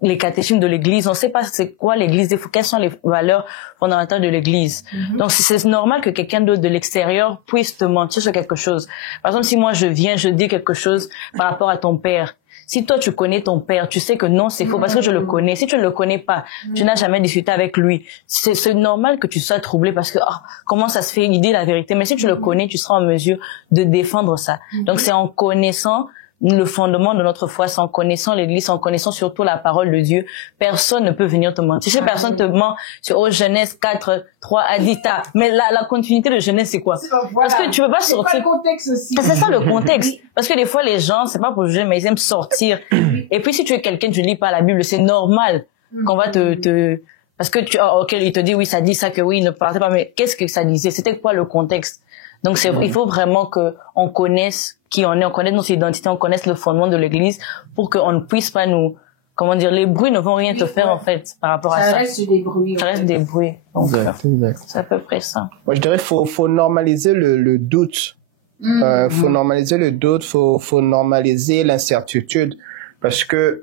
les catéchismes de l'église, on sait pas c'est quoi l'église, quelles sont les valeurs fondamentales de l'église. Donc c'est normal que quelqu'un d'autre de l'extérieur puisse te mentir sur quelque chose. Par exemple, si moi je dis quelque chose par rapport à ton père, si toi tu connais ton père, tu sais que non c'est faux parce que je le connais. Si tu ne le connais pas, tu n'as jamais discuté avec lui, c'est normal que tu sois troublé parce que comment ça se fait, il dit la vérité. Mais si tu le connais, tu seras en mesure de défendre ça. Donc c'est en connaissant le fondement de notre foi, c'est en connaissant l'église, en connaissant surtout la parole de Dieu. Personne ne peut venir te mentir. Si personne te ment sur Genèse 4, 3 à 10, mais la continuité de Genèse c'est quoi? Parce que tu peux pas sortir. C'est pas le contexte aussi. C'est ça le contexte. Parce que des fois les gens, c'est pas pour juger, mais ils aiment sortir. Et puis si tu es quelqu'un, tu lis pas la Bible, c'est normal qu'on va parce que il te dit oui, ça dit ça, que oui, ne partez pas, mais qu'est-ce que ça disait? C'était quoi le contexte? Donc il faut vraiment que on connaisse qui on est, on connaisse notre identité, on connaisse le fondement de l'église pour qu'on ne puisse pas les bruits ne vont rien te faire en fait par rapport à ça. Ça reste des bruits. Ça reste des bruits. Donc c'est à peu près ça. Moi je dirais faut normaliser le doute. Faut normaliser le doute, faut normaliser l'incertitude parce que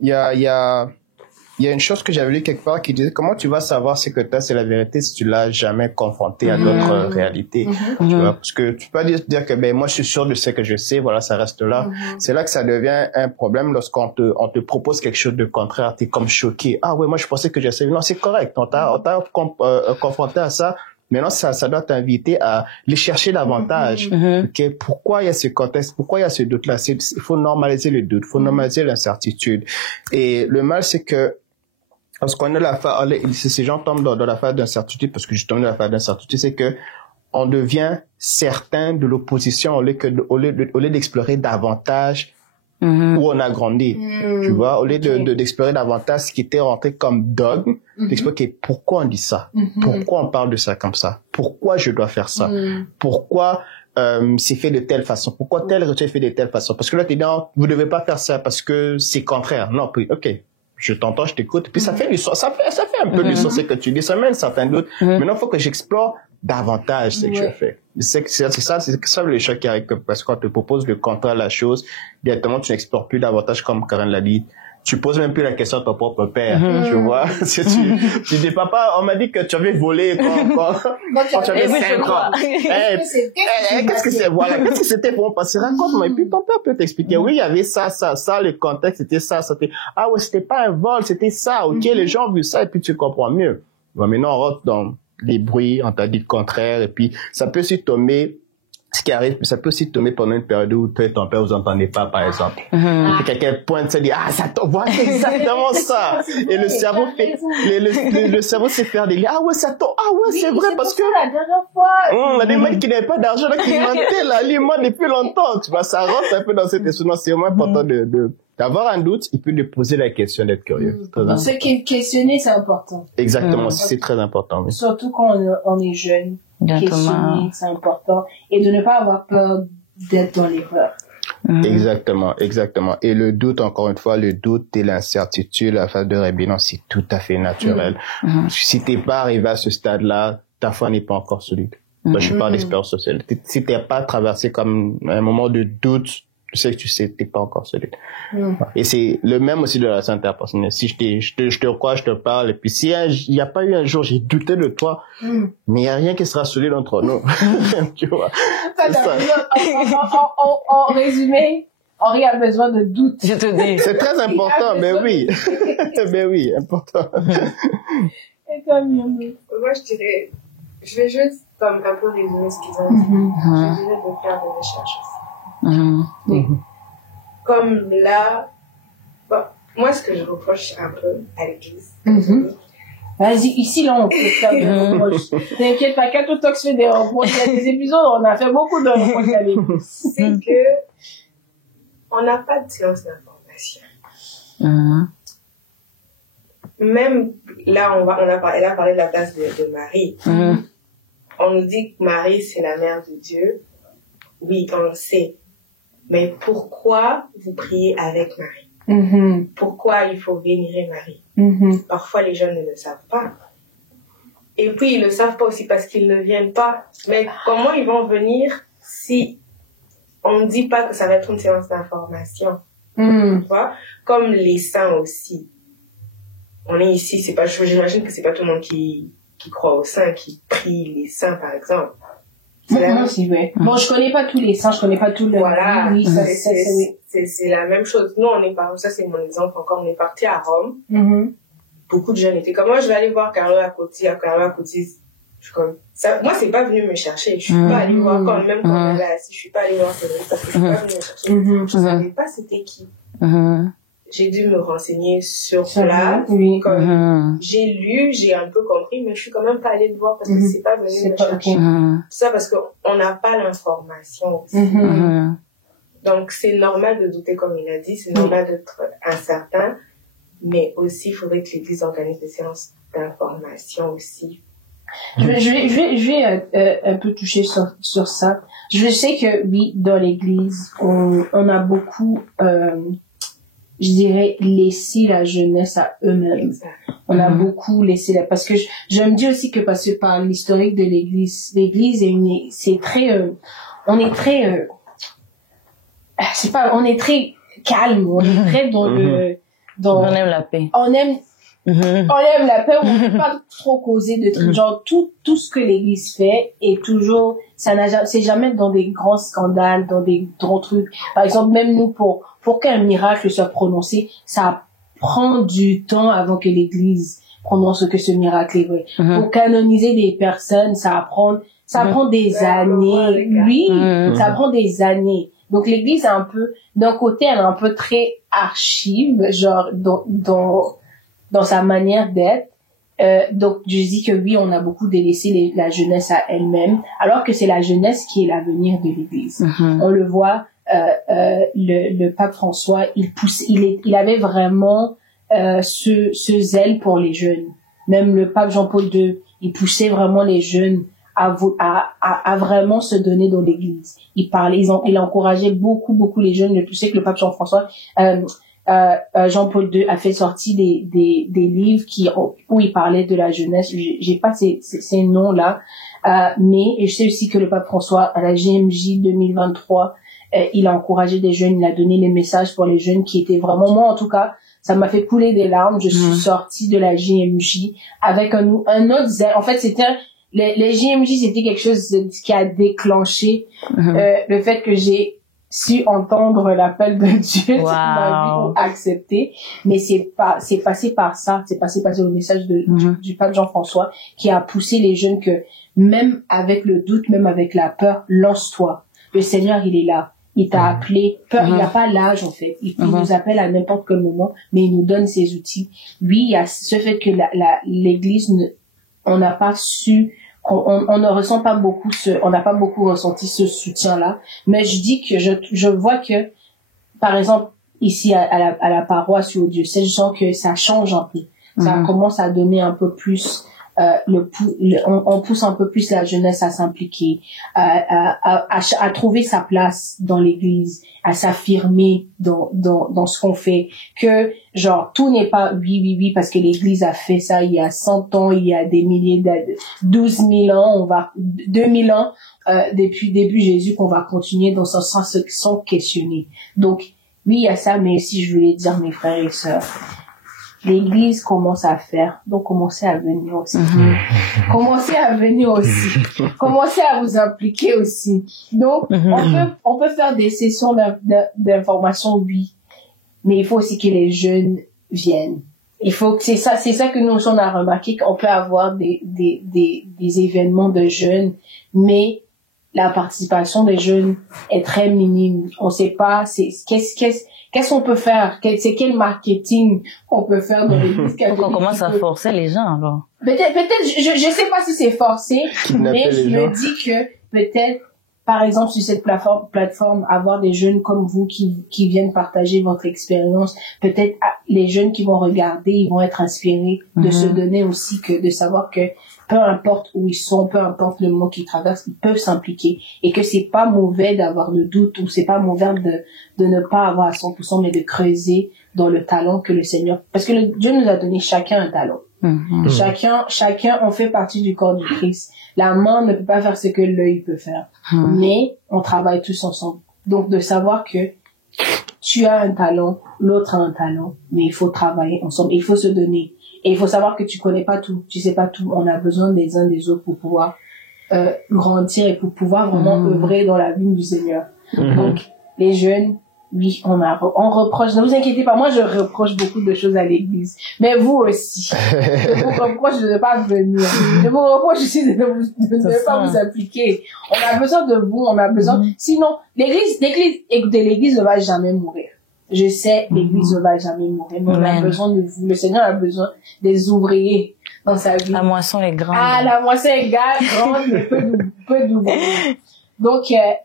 il y a une chose que j'avais lu quelque part qui disait comment tu vas savoir si que c'est la vérité si tu l'as jamais confronté à d'autres réalités. Tu vois, parce que tu peux pas dire que moi je suis sûr de ce que je sais, voilà, ça reste là. C'est là que ça devient un problème lorsqu'on te propose quelque chose de contraire, t'es comme choqué. Ah ouais, moi je pensais que je savais. Non, c'est correct. On t'a confronté à ça. Maintenant, ça doit t'inviter à les chercher davantage. Okay? Pourquoi il y a ce contexte? Pourquoi il y a ce doute-là? Il faut normaliser le doute, il faut normaliser l'incertitude. Et le mal, c'est que lorsqu'on est ces gens tombent dans la phase d'incertitude, parce que justement, la phase d'incertitude, c'est que on devient certain de l'opposition au lieu d'explorer davantage où on a grandi. Tu vois, au lieu d'explorer davantage ce qui était rentré comme dogme, d'expliquer pourquoi on dit ça, pourquoi on parle de ça comme ça, pourquoi je dois faire ça, pourquoi c'est fait de telle façon, pourquoi tel rituel est fait de telle façon. Parce que là, tu dis non, vous devez pas faire ça parce que c'est contraire. Non, puis ok. Je t'entends, je t'écoute, puis ça fait du sens, ça fait un peu du sens ce que tu dis, ça mène certains doutes. Maintenant, il faut que j'explore davantage ce que je fais. C'est ça le choc qui arrive, parce qu'on te propose de contraire la chose, directement tu n'explores plus davantage comme Karen l'a dit. Tu poses même plus la question à ton propre père, tu vois. Tu dis, papa, on m'a dit que tu avais volé quand tu avais 5 ans. Qu'est-ce que c'est, voilà, qu'est-ce que c'était pour moi? Parce que raconte-moi, et puis ton père peut t'expliquer, oui, il y avait ça, le contexte, c'était ça, ah ouais, c'était pas un vol, c'était ça, ok, les gens ont vu ça, et puis tu comprends mieux. Bon, maintenant, on rentre dans les bruits, on t'a dit le contraire, et puis ça peut aussi tomber, ce qui arrive, ça peut aussi tomber pendant une période où toi et ton père vous entendez pas, par exemple. Et quelqu'un pointe, ça dit, ah, ça tombe, voilà, c'est exactement ça. Et le cerveau fait, le cerveau sait faire des liens. Ah ouais, ça tombe, ah ouais, c'est vrai, parce que, la dernière fois, on a des mecs qui n'avaient pas d'argent, là, qui mentaient, là, lui, moi, depuis longtemps, tu vois, ça rentre un peu dans cette essence. C'est vraiment important d'avoir un doute, il peut lui poser la question d'être curieux. Ce qui est questionné, c'est important. Exactement, c'est très important, oui. Surtout quand on est jeune. Questionner, c'est important. Et de ne pas avoir peur d'être dans l'erreur. Exactement. Et le doute, encore une fois, le doute et l'incertitude, la phase de rébellion, c'est tout à fait naturel. Si t'es pas arrivé à ce stade-là, ta foi n'est pas encore solide. Moi, je parle d'expérience sociale. Si t'es pas traversé comme un moment de doute, tu sais que tu sais, t'es pas encore solide. Et c'est le même aussi de la relation interpersonnelle. Si je te crois, je te parle, et puis si il y a pas eu un jour, j'ai douté de toi, mais il y a rien qui sera solide entre nous. Tu vois. En résumé, Henri a besoin de doute. Je te dis. C'est très important, mais oui. Mais oui, important. Et toi, Miaou? Moi, je vais juste comme un peu résumer ce qu'ils ont dit. Je dirais de faire des recherches aussi. Comme là, bon, moi, ce que je reproche un peu à l'église. Vas-y, ici, là, on peut faire des reproches. T'inquiète pas, Catotox fait des reproches. Il y a des épisodes, on a fait beaucoup de reproches à l'église. C'est que, on n'a pas de séance d'information. Même là, elle a parlé de la place de Marie. On nous dit que Marie, c'est la mère de Dieu. Oui, on le sait. Mais pourquoi vous priez avec Marie? Pourquoi il faut vénérer Marie? Parfois, les jeunes ne le savent pas. Et puis, ils ne le savent pas aussi parce qu'ils ne viennent pas. Mais comment ils vont venir si on ne dit pas que ça va être une séance d'information? Tu vois? Comme les saints aussi. On est ici, j'imagine que c'est pas tout le monde qui croit aux saints, qui prie les saints, par exemple. Moi aussi, oui. Bon, je connais pas tous les saints, je connais pas tout le... Voilà. Oui, c'est la même chose. Nous, ça c'est mon exemple encore, on est parti à Rome. Beaucoup de jeunes étaient comme, moi, je vais aller voir Carlo Acutis. Je suis comme, ça, moi, c'est pas venu me chercher. Je suis pas allée voir quand elle est là, si je suis pas allée voir Cédric parce que je suis pas venue me chercher. Je savais pas c'était qui. J'ai dû me renseigner sur place. J'ai lu, j'ai un peu compris, mais je suis quand même pas allée le voir parce que c'est pas venu me chercher. Tout ça parce qu'on n'a pas l'information aussi. Donc, c'est normal de douter, comme il a dit, c'est normal d'être incertain, mais aussi, il faudrait que l'Église organise des séances d'information aussi. Je vais un peu toucher sur ça. Je sais que, oui, dans l'Église, on a beaucoup... je dirais, laisser la jeunesse à eux-mêmes. On a beaucoup laissé parce que je me dis aussi que parce que par l'historique de l'église c'est très, on est très, on est très calme, on est très dans on aime la paix. On aime la paix, on ne peut pas trop causer de trucs. Genre, tout ce que l'église fait est toujours, c'est jamais dans des grands scandales, dans des grands trucs. Par exemple, même nous, pour qu'un miracle soit prononcé, ça prend du temps avant que l'église prononce que ce miracle est vrai. Pour canoniser des personnes, ça prend des années. Oui, ça prend des années. Donc l'église est un peu, d'un côté, elle est un peu très archive, genre, dans sa manière d'être. Donc, je dis que oui, on a beaucoup délaissé la jeunesse à elle-même, alors que c'est la jeunesse qui est l'avenir de l'église. On le voit, le pape François, il avait vraiment, ce zèle pour les jeunes. Même le pape Jean-Paul II, il poussait vraiment les jeunes à vraiment se donner dans l'église. Il encourageait beaucoup les jeunes. Je sais que le pape Jean-François, Jean-Paul II a fait sortir des livres où il parlait de la jeunesse. J'ai pas ces noms-là, mais je sais aussi que le pape François, à la JMJ 2023, il a encouragé des jeunes, il a donné les messages pour les jeunes qui étaient vraiment, moi en tout cas, ça m'a fait couler des larmes. Je suis sortie de la JMJ avec un autre zèle. En fait, les JMJ, c'était quelque chose qui a déclenché le fait que j'ai su entendre l'appel de Dieu sur ma vie ou accepter, mais c'est passé par ça, c'est passé par le message du pape Jean-François qui a poussé les jeunes que même avec le doute, même avec la peur, lance-toi. Le Seigneur, il est là. Il t'a appelé. Peur, il n'a pas l'âge, en fait. Il nous appelle à n'importe quel moment, mais il nous donne ses outils. Lui, il y a ce fait que l'église, on n'a pas su, on ne ressent pas beaucoup on n'a pas beaucoup ressenti ce soutien-là. Mais je dis que je vois que, par exemple, ici à la paroisse ou au diocèse, je sens que ça change un peu. Ça commence à donner un peu plus, on pousse un peu plus la jeunesse à s'impliquer, à trouver sa place dans l'église, à s'affirmer dans ce qu'on fait, que genre tout n'est pas oui parce que l'église a fait ça il y a 100 ans, il y a des milliers 12 000 ans, 2000 ans depuis début Jésus, qu'on va continuer dans ce sens sans questionner. Donc oui, il y a ça, mais si je voulais dire, mes frères et sœurs, l'église commence à faire, donc commencez à venir aussi. Commencez à venir aussi. Commencez à vous impliquer aussi. Donc, on peut faire des sessions d'information, oui, mais il faut aussi que les jeunes viennent. Il faut que c'est ça que nous on a remarqué, qu'on peut avoir des événements de jeunes, mais la participation des jeunes est très minime. On sait pas, qu'est-ce qu'on peut faire? C'est quel marketing on peut faire dans l'église catholique? Donc on commence à forcer les gens, alors. Peut-être, je sais pas si c'est forcé, mais je me dis que peut-être, par exemple, sur cette plateforme, avoir des jeunes comme vous qui viennent partager votre expérience, peut-être les jeunes qui vont regarder, ils vont être inspirés de se donner aussi, de savoir que peu importe où ils sont, peu importe le moment qu'ils traversent, ils peuvent s'impliquer, et que c'est pas mauvais d'avoir de doute, ou c'est pas mauvais de ne pas avoir à 100%, mais de creuser dans le talent que le Seigneur, parce que Dieu nous a donné chacun un talent. Chacun, on fait partie du corps du Christ. La main ne peut pas faire ce que l'œil peut faire, mais on travaille tous ensemble. Donc de savoir que tu as un talent, l'autre a un talent, mais il faut travailler ensemble, il faut se donner. Et il faut savoir que tu connais pas tout, tu sais pas tout. On a besoin des uns des autres pour pouvoir grandir et pour pouvoir vraiment œuvrer dans la vie du Seigneur. Donc les jeunes, oui, on reproche. Ne vous inquiétez pas, moi je reproche beaucoup de choses à l'église, mais vous aussi. Je vous reproche de ne pas venir. Je vous reproche aussi de ne pas vous impliquer. On a besoin de vous, on a besoin. Sinon, écoutez, l'église ne va jamais mourir. Je sais, l'église ne va jamais mourir, mais on a besoin de vous. Le Seigneur a besoin des ouvriers dans sa vie. La moisson est grande. Ah, la moisson est grande, mais peu d'ouvriers. Donc, quel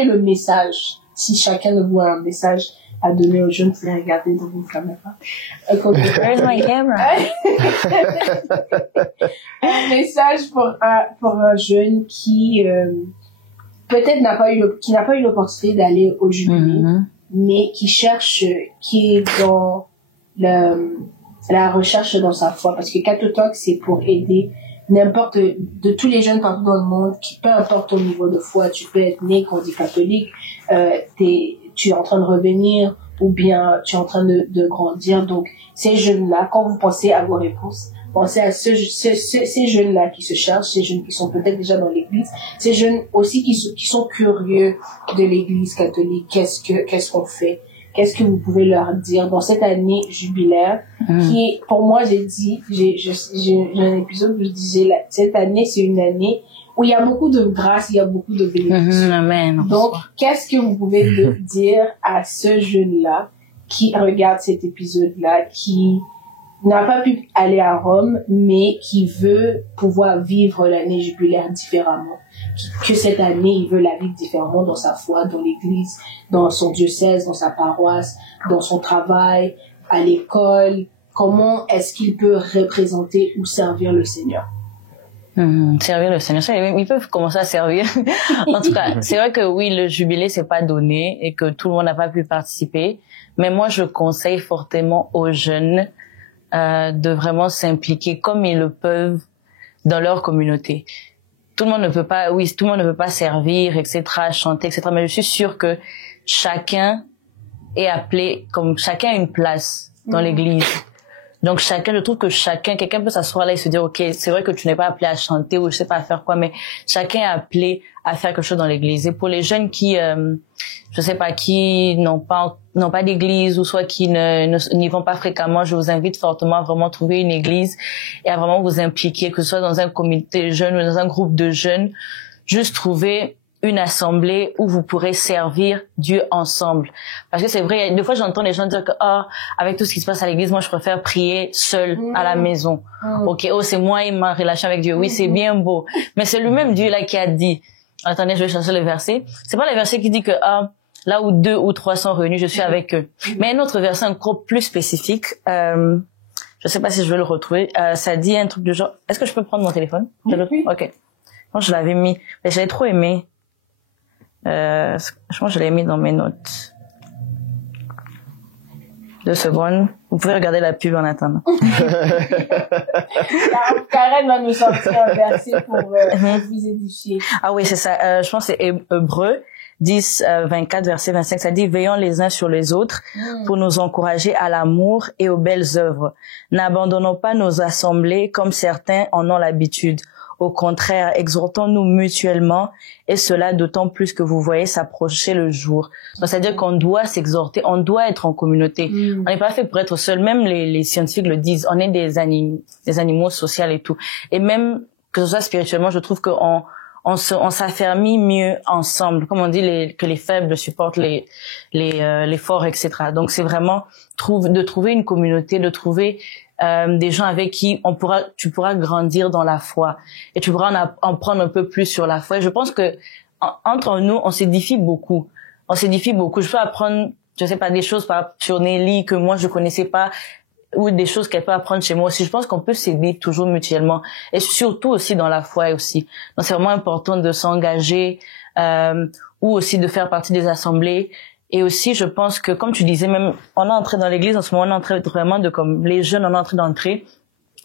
est le message? Si chacun de vous a un message à donner aux jeunes, vous les regarder dans une caméra. Where's my camera? Un message pour un jeune qui, peut-être n'a pas eu l'opportunité d'aller au jubilé, mais qui est dans la recherche dans sa foi, parce que Catotalk, c'est pour aider de tous les jeunes partout dans le monde, peu importe ton niveau de foi, tu peux être né, qu'on dit catholique, tu es en train de revenir, ou bien tu es en train de grandir. Donc, ces jeunes-là, quand vous pensez à vos réponses, pensez à ces jeunes-là qui se cherchent, ces jeunes qui sont peut-être déjà dans l'église, ces jeunes aussi qui sont curieux de l'église catholique. Qu'est-ce qu'on fait? Qu'est-ce que vous pouvez leur dire dans cette année jubilaire qui est, pour moi, j'ai un épisode où je disais, cette année, c'est une année où il y a beaucoup de grâce, il y a beaucoup de bénédictions. Amen. Donc, qu'est-ce que vous pouvez dire à ce jeune-là qui regarde cet épisode-là, qui n'a pas pu aller à Rome, mais qui veut pouvoir vivre l'année jubilaire différemment. Que cette année, il veut la vivre différemment dans sa foi, dans l'église, dans son diocèse, dans sa paroisse, dans son travail, à l'école. Comment est-ce qu'il peut représenter ou servir le Seigneur? Servir le Seigneur, ils peuvent commencer à servir. En tout cas, c'est vrai que oui, le jubilé c'est pas donné et que tout le monde n'a pas pu participer, mais moi je conseille fortement aux jeunes de vraiment s'impliquer comme ils le peuvent dans leur communauté. Tout le monde ne peut pas servir, etc., chanter, etc., mais je suis sûre que chacun est appelé, comme chacun a une place dans l'église. Donc je trouve que quelqu'un peut s'asseoir là et se dire, ok, c'est vrai que tu n'es pas appelé à chanter ou je sais pas à faire quoi, mais chacun est appelé à faire quelque chose dans l'église. Et pour les jeunes qui, je sais pas, qui n'ont pas d'église ou soit qui n'y vont pas fréquemment, je vous invite fortement à vraiment trouver une église et à vraiment vous impliquer, que ce soit dans un comité de jeunes ou dans un groupe de jeunes. Juste trouver une assemblée où vous pourrez servir Dieu ensemble. Parce que c'est vrai, des fois j'entends les gens dire que avec tout ce qui se passe à l'église, moi je préfère prier seul à la maison. Ok, c'est moi et ma relation avec Dieu. Oui, c'est bien beau. Mais c'est lui-même Dieu là qui a dit. Attendez, je vais chercher le verset. C'est pas le verset qui dit que là où 2 ou 3 sont réunis, je suis avec eux. Mais un autre verset encore plus spécifique, je sais pas si je vais le retrouver, ça dit un truc du genre, est-ce que je peux prendre mon téléphone? Oui. Ok. Moi, je l'avais mis, mais j'avais trop aimé. Je pense que je l'ai mis dans mes notes. 2 secondes. Vous pouvez regarder la pub en attendant. Karen va nous sortir un verset pour vous édifier. Ah oui, c'est ça. Je pense que c'est Hébreux 10, 24, verset 25. Ça dit, veillons les uns sur les autres pour nous encourager à l'amour et aux belles œuvres. N'abandonnons pas nos assemblées comme certains en ont l'habitude. Au contraire, exhortons-nous mutuellement, et cela d'autant plus que vous voyez s'approcher le jour. Donc, c'est-à-dire qu'on doit s'exhorter, on doit être en communauté. On n'est pas fait pour être seul. Même les scientifiques le disent. On est des animaux sociaux et tout. Et même que ce soit spirituellement, je trouve qu'on s'affermit mieux ensemble. Comme on dit, que les faibles supportent les forts, etc. Donc, c'est vraiment de trouver une communauté, de trouver des gens avec qui tu pourras grandir dans la foi et tu pourras en prendre un peu plus sur la foi. Et je pense que entre nous, on s'édifie beaucoup. Je peux apprendre, je sais pas, des choses sur Nelly que moi je connaissais pas, ou des choses qu'elle peut apprendre chez moi aussi. Je pense qu'on peut s'aider toujours mutuellement, et surtout aussi dans la foi aussi. Donc c'est vraiment important de s'engager, ou aussi de faire partie des assemblées. Et aussi, je pense que, comme tu disais, même, on est entré dans l'église, en ce moment, on est entré vraiment les jeunes, on est entré d'entrer.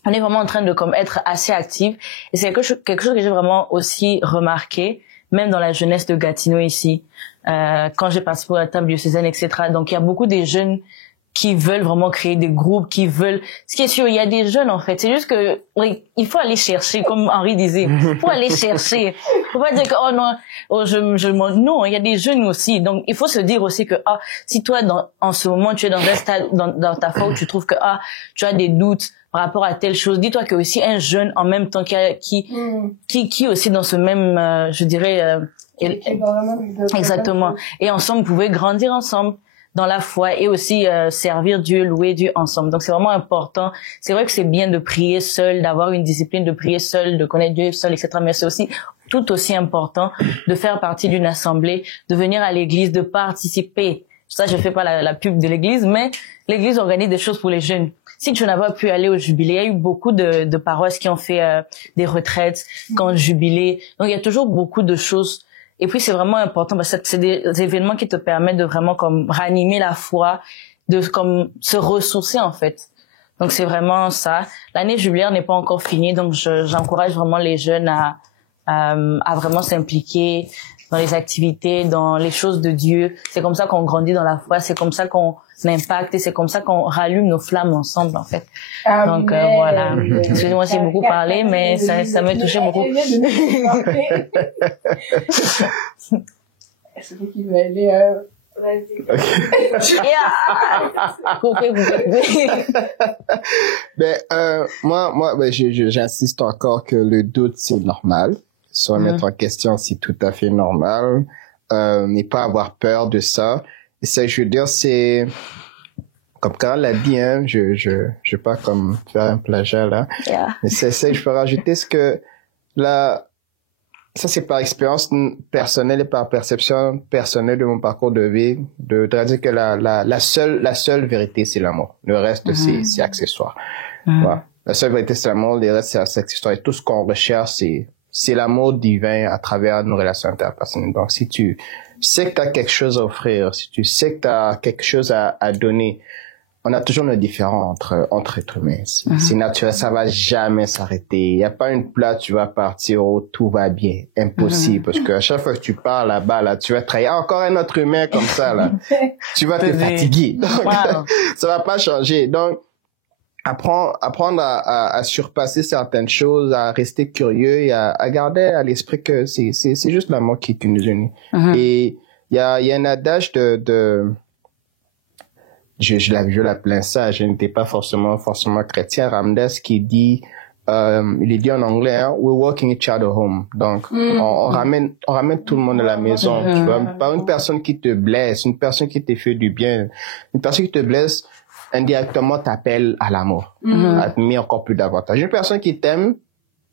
On est vraiment en train de, être assez actifs. Et c'est quelque chose que j'ai vraiment aussi remarqué, même dans la jeunesse de Gatineau ici, quand j'ai participé à la table diocésaine, etc. Donc, il y a beaucoup des jeunes qui veulent vraiment créer des groupes, ce qui est sûr, il y a des jeunes, en fait. C'est juste que, oui, il faut aller chercher, comme Henri disait. Il faut aller chercher. Faut pas dire que, non, il y a des jeunes aussi. Donc, il faut se dire aussi que, si toi, en ce moment, tu es dans un stade, dans ta foi où tu trouves que, tu as des doutes par rapport à telle chose, dis-toi que aussi un jeune, en même temps, qui aussi dans ce même, je dirais, exactement. Et ensemble, vous pouvez grandir ensemble dans la foi et aussi servir Dieu, louer Dieu ensemble. Donc c'est vraiment important. C'est vrai que c'est bien de prier seul, d'avoir une discipline de prier seul, de connaître Dieu seul, etc. Mais c'est aussi tout aussi important de faire partie d'une assemblée, de venir à l'église, de participer. Ça, je fais pas la pub de l'église, mais l'église organise des choses pour les jeunes. Si tu n'as pas pu aller au jubilé, il y a eu beaucoup de paroisses qui ont fait des retraites quand jubilé. Donc il y a toujours beaucoup de choses. Et puis c'est vraiment important parce que c'est des événements qui te permettent de vraiment comme ranimer la foi, de comme se ressourcer en fait. Donc c'est vraiment ça. L'année jubilaire n'est pas encore finie, donc j'encourage vraiment les jeunes à vraiment s'impliquer dans les activités, dans les choses de Dieu. C'est comme ça qu'on grandit dans la foi, c'est comme ça qu'on impacte et c'est comme ça qu'on rallume nos flammes ensemble en fait. Amen. Donc voilà. Excusez-moi si j'ai beaucoup parlé, mais ça me touchait beaucoup. Est-ce que tu veux aller Vas-y. Moi, j'insiste encore que le doute, c'est normal. Se remettre en question, c'est tout à fait normal. Mais pas avoir peur de ça. Et ça, je veux dire, c'est, comme Carl l'a dit, hein, je vais pas comme faire un plagiat, là. Yeah. Mais je peux rajouter ce que, là, ça c'est par expérience personnelle et par perception personnelle de mon parcours de vie, de dire que la seule vérité, c'est l'amour. Le reste, c'est accessoire. Voilà. La seule vérité, c'est l'amour, le reste, c'est accessoire. Et tout ce qu'on recherche, c'est l'amour divin à travers nos relations interpersonnelles. Donc, si tu sais que tu as quelque chose à offrir, si tu sais que tu as quelque chose à donner, on a toujours nos différends entre êtres humains. C'est naturel, ça va jamais s'arrêter. Il n'y a pas une place, tu vas partir où tout va bien. Impossible. Parce que à chaque fois que tu pars là-bas, là, tu vas travailler encore un autre humain comme ça, là. Tu vas te fatiguer. Donc, ça va pas changer. Donc, apprendre à surpasser certaines choses, à rester curieux et à garder à l'esprit que c'est juste l'amour qui nous unit. Et il y a un adage je l'appelais ça, je n'étais pas forcément chrétien, Ramdas, qui dit, il est dit en anglais, hein, we're walking each other home. Donc, on ramène tout le monde à la maison, tu vois. Pas une personne qui te blesse, une personne qui te fait du bien, une personne qui te blesse, indirectement t'appelle à l'amour, à t'aimer encore plus davantage. Une personne qui t'aime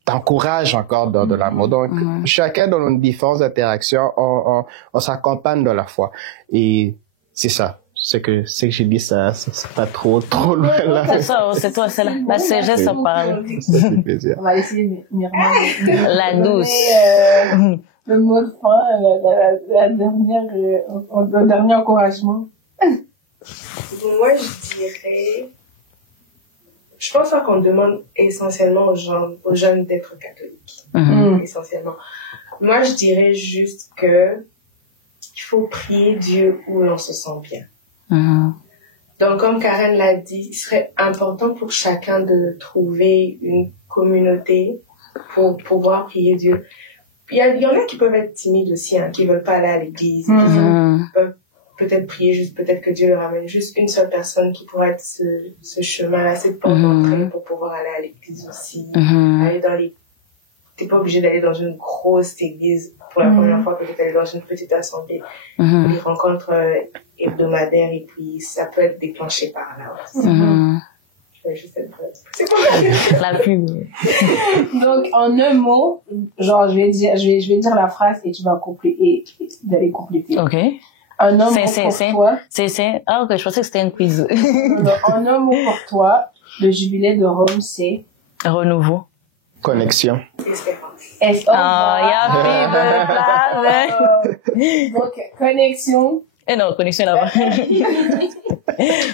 t'encourage encore dans de l'amour. Donc, chacun dans nos différentes interactions, on s'accompagne dans la foi. Et c'est ça. C'est que j'ai dit ça, c'est pas trop loin là. C'est ça, c'est toi, c'est la sagesse, ça parle. Ça fait plaisir. On va laisser Myriam. La douce. Le mot de fin, le dernier encouragement. Moi, je pense pas qu'on demande essentiellement aux jeunes d'être catholiques. Essentiellement. Moi, je dirais juste que il faut prier Dieu où l'on se sent bien. Donc, comme Karen l'a dit, il serait important pour chacun de trouver une communauté pour pouvoir prier Dieu. Il y en a qui peuvent être timides aussi, hein, qui veulent pas aller à l'église, qui peuvent peut-être prier juste, peut-être que Dieu leur amène juste une seule personne qui pourra être ce chemin-là, cette porte d'entrée pour pouvoir aller à l'église aussi, aller dans les... T'es pas obligé d'aller dans une grosse église pour la première fois, peut-être aller dans une petite assemblée, des rencontres hebdomadaires, et puis ça peut être déclenché par là aussi. C'est pas la pub. Donc, en un mot, genre, je vais dire la phrase et tu vas d'aller compléter. Ok. En un mot pour toi. Ah, ok, je pensais que c'était une quiz. En un mot pour toi, le jubilé de Rome, c'est? Renouveau. Connexion. Espérance. Donc, connexion. Non, connexion là-bas.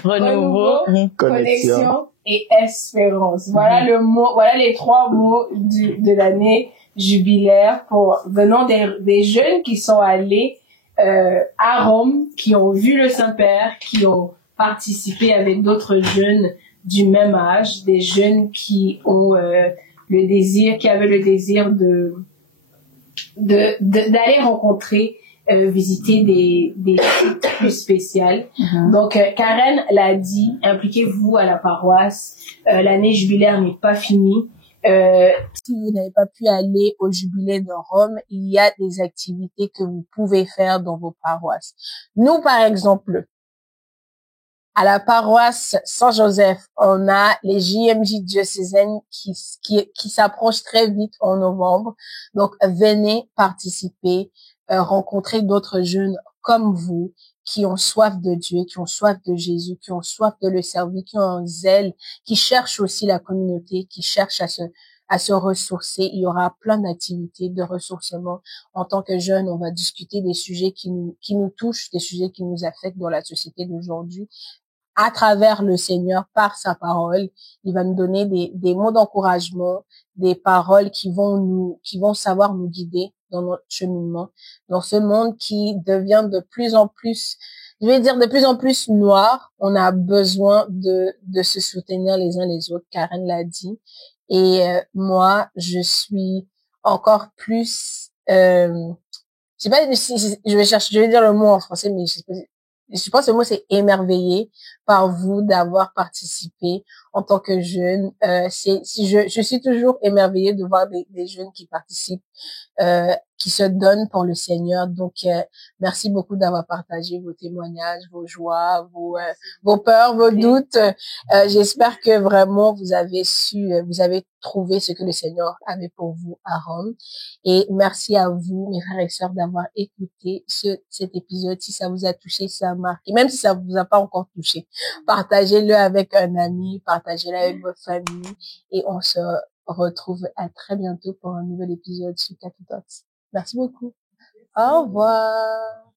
Renouveau. Connexion et espérance. Voilà voilà les 3 mots de l'année jubilaire venant des jeunes qui sont allés à Rome, qui ont vu le Saint-Père, qui ont participé avec d'autres jeunes du même âge, des jeunes qui ont qui avaient le désir d'aller rencontrer, visiter des sites plus spéciales. Donc, Karen l'a dit, impliquez-vous à la paroisse. L'année jubilaire n'est pas finie. Si vous n'avez pas pu aller au jubilé de Rome, il y a des activités que vous pouvez faire dans vos paroisses. Nous, par exemple, à la paroisse Saint-Joseph, on a les JMJ diocésaines qui s'approchent très vite en novembre. Donc, venez participer, rencontrer d'autres jeunes comme vous, qui ont soif de Dieu, qui ont soif de Jésus, qui ont soif de le servir, qui ont un zèle, qui cherchent aussi la communauté, qui cherchent à se ressourcer. Il y aura plein d'activités de ressourcement. En tant que jeunes, on va discuter des sujets qui nous touchent, des sujets qui nous affectent dans la société d'aujourd'hui. À travers le Seigneur, par sa parole, il va nous donner des mots d'encouragement, des paroles qui vont savoir nous guider dans notre cheminement, dans ce monde qui devient de plus en plus, je vais dire de plus en plus noir. On a besoin de se soutenir les uns les autres. Karen l'a dit. Et moi, je suis encore plus, je sais pas si je vais dire le mot en français, mais je pense que le mot c'est émerveillé par vous d'avoir participé en tant que jeune. Je suis toujours émerveillée de voir des jeunes qui participent, qui se donnent pour le Seigneur. Donc, merci beaucoup d'avoir partagé vos témoignages, vos joies, vos peurs, vos doutes. J'espère que vraiment vous avez trouvé ce que le Seigneur avait pour vous à Rome. Et merci à vous, mes frères et sœurs, d'avoir écouté cet épisode. Si ça vous a touché, ça a marqué. Même si ça vous a pas encore touché, partagez-le avec un ami, partagez-le avec votre famille. Et on se retrouve à très bientôt pour un nouvel épisode sur Catholic Talks. Merci beaucoup. Au revoir.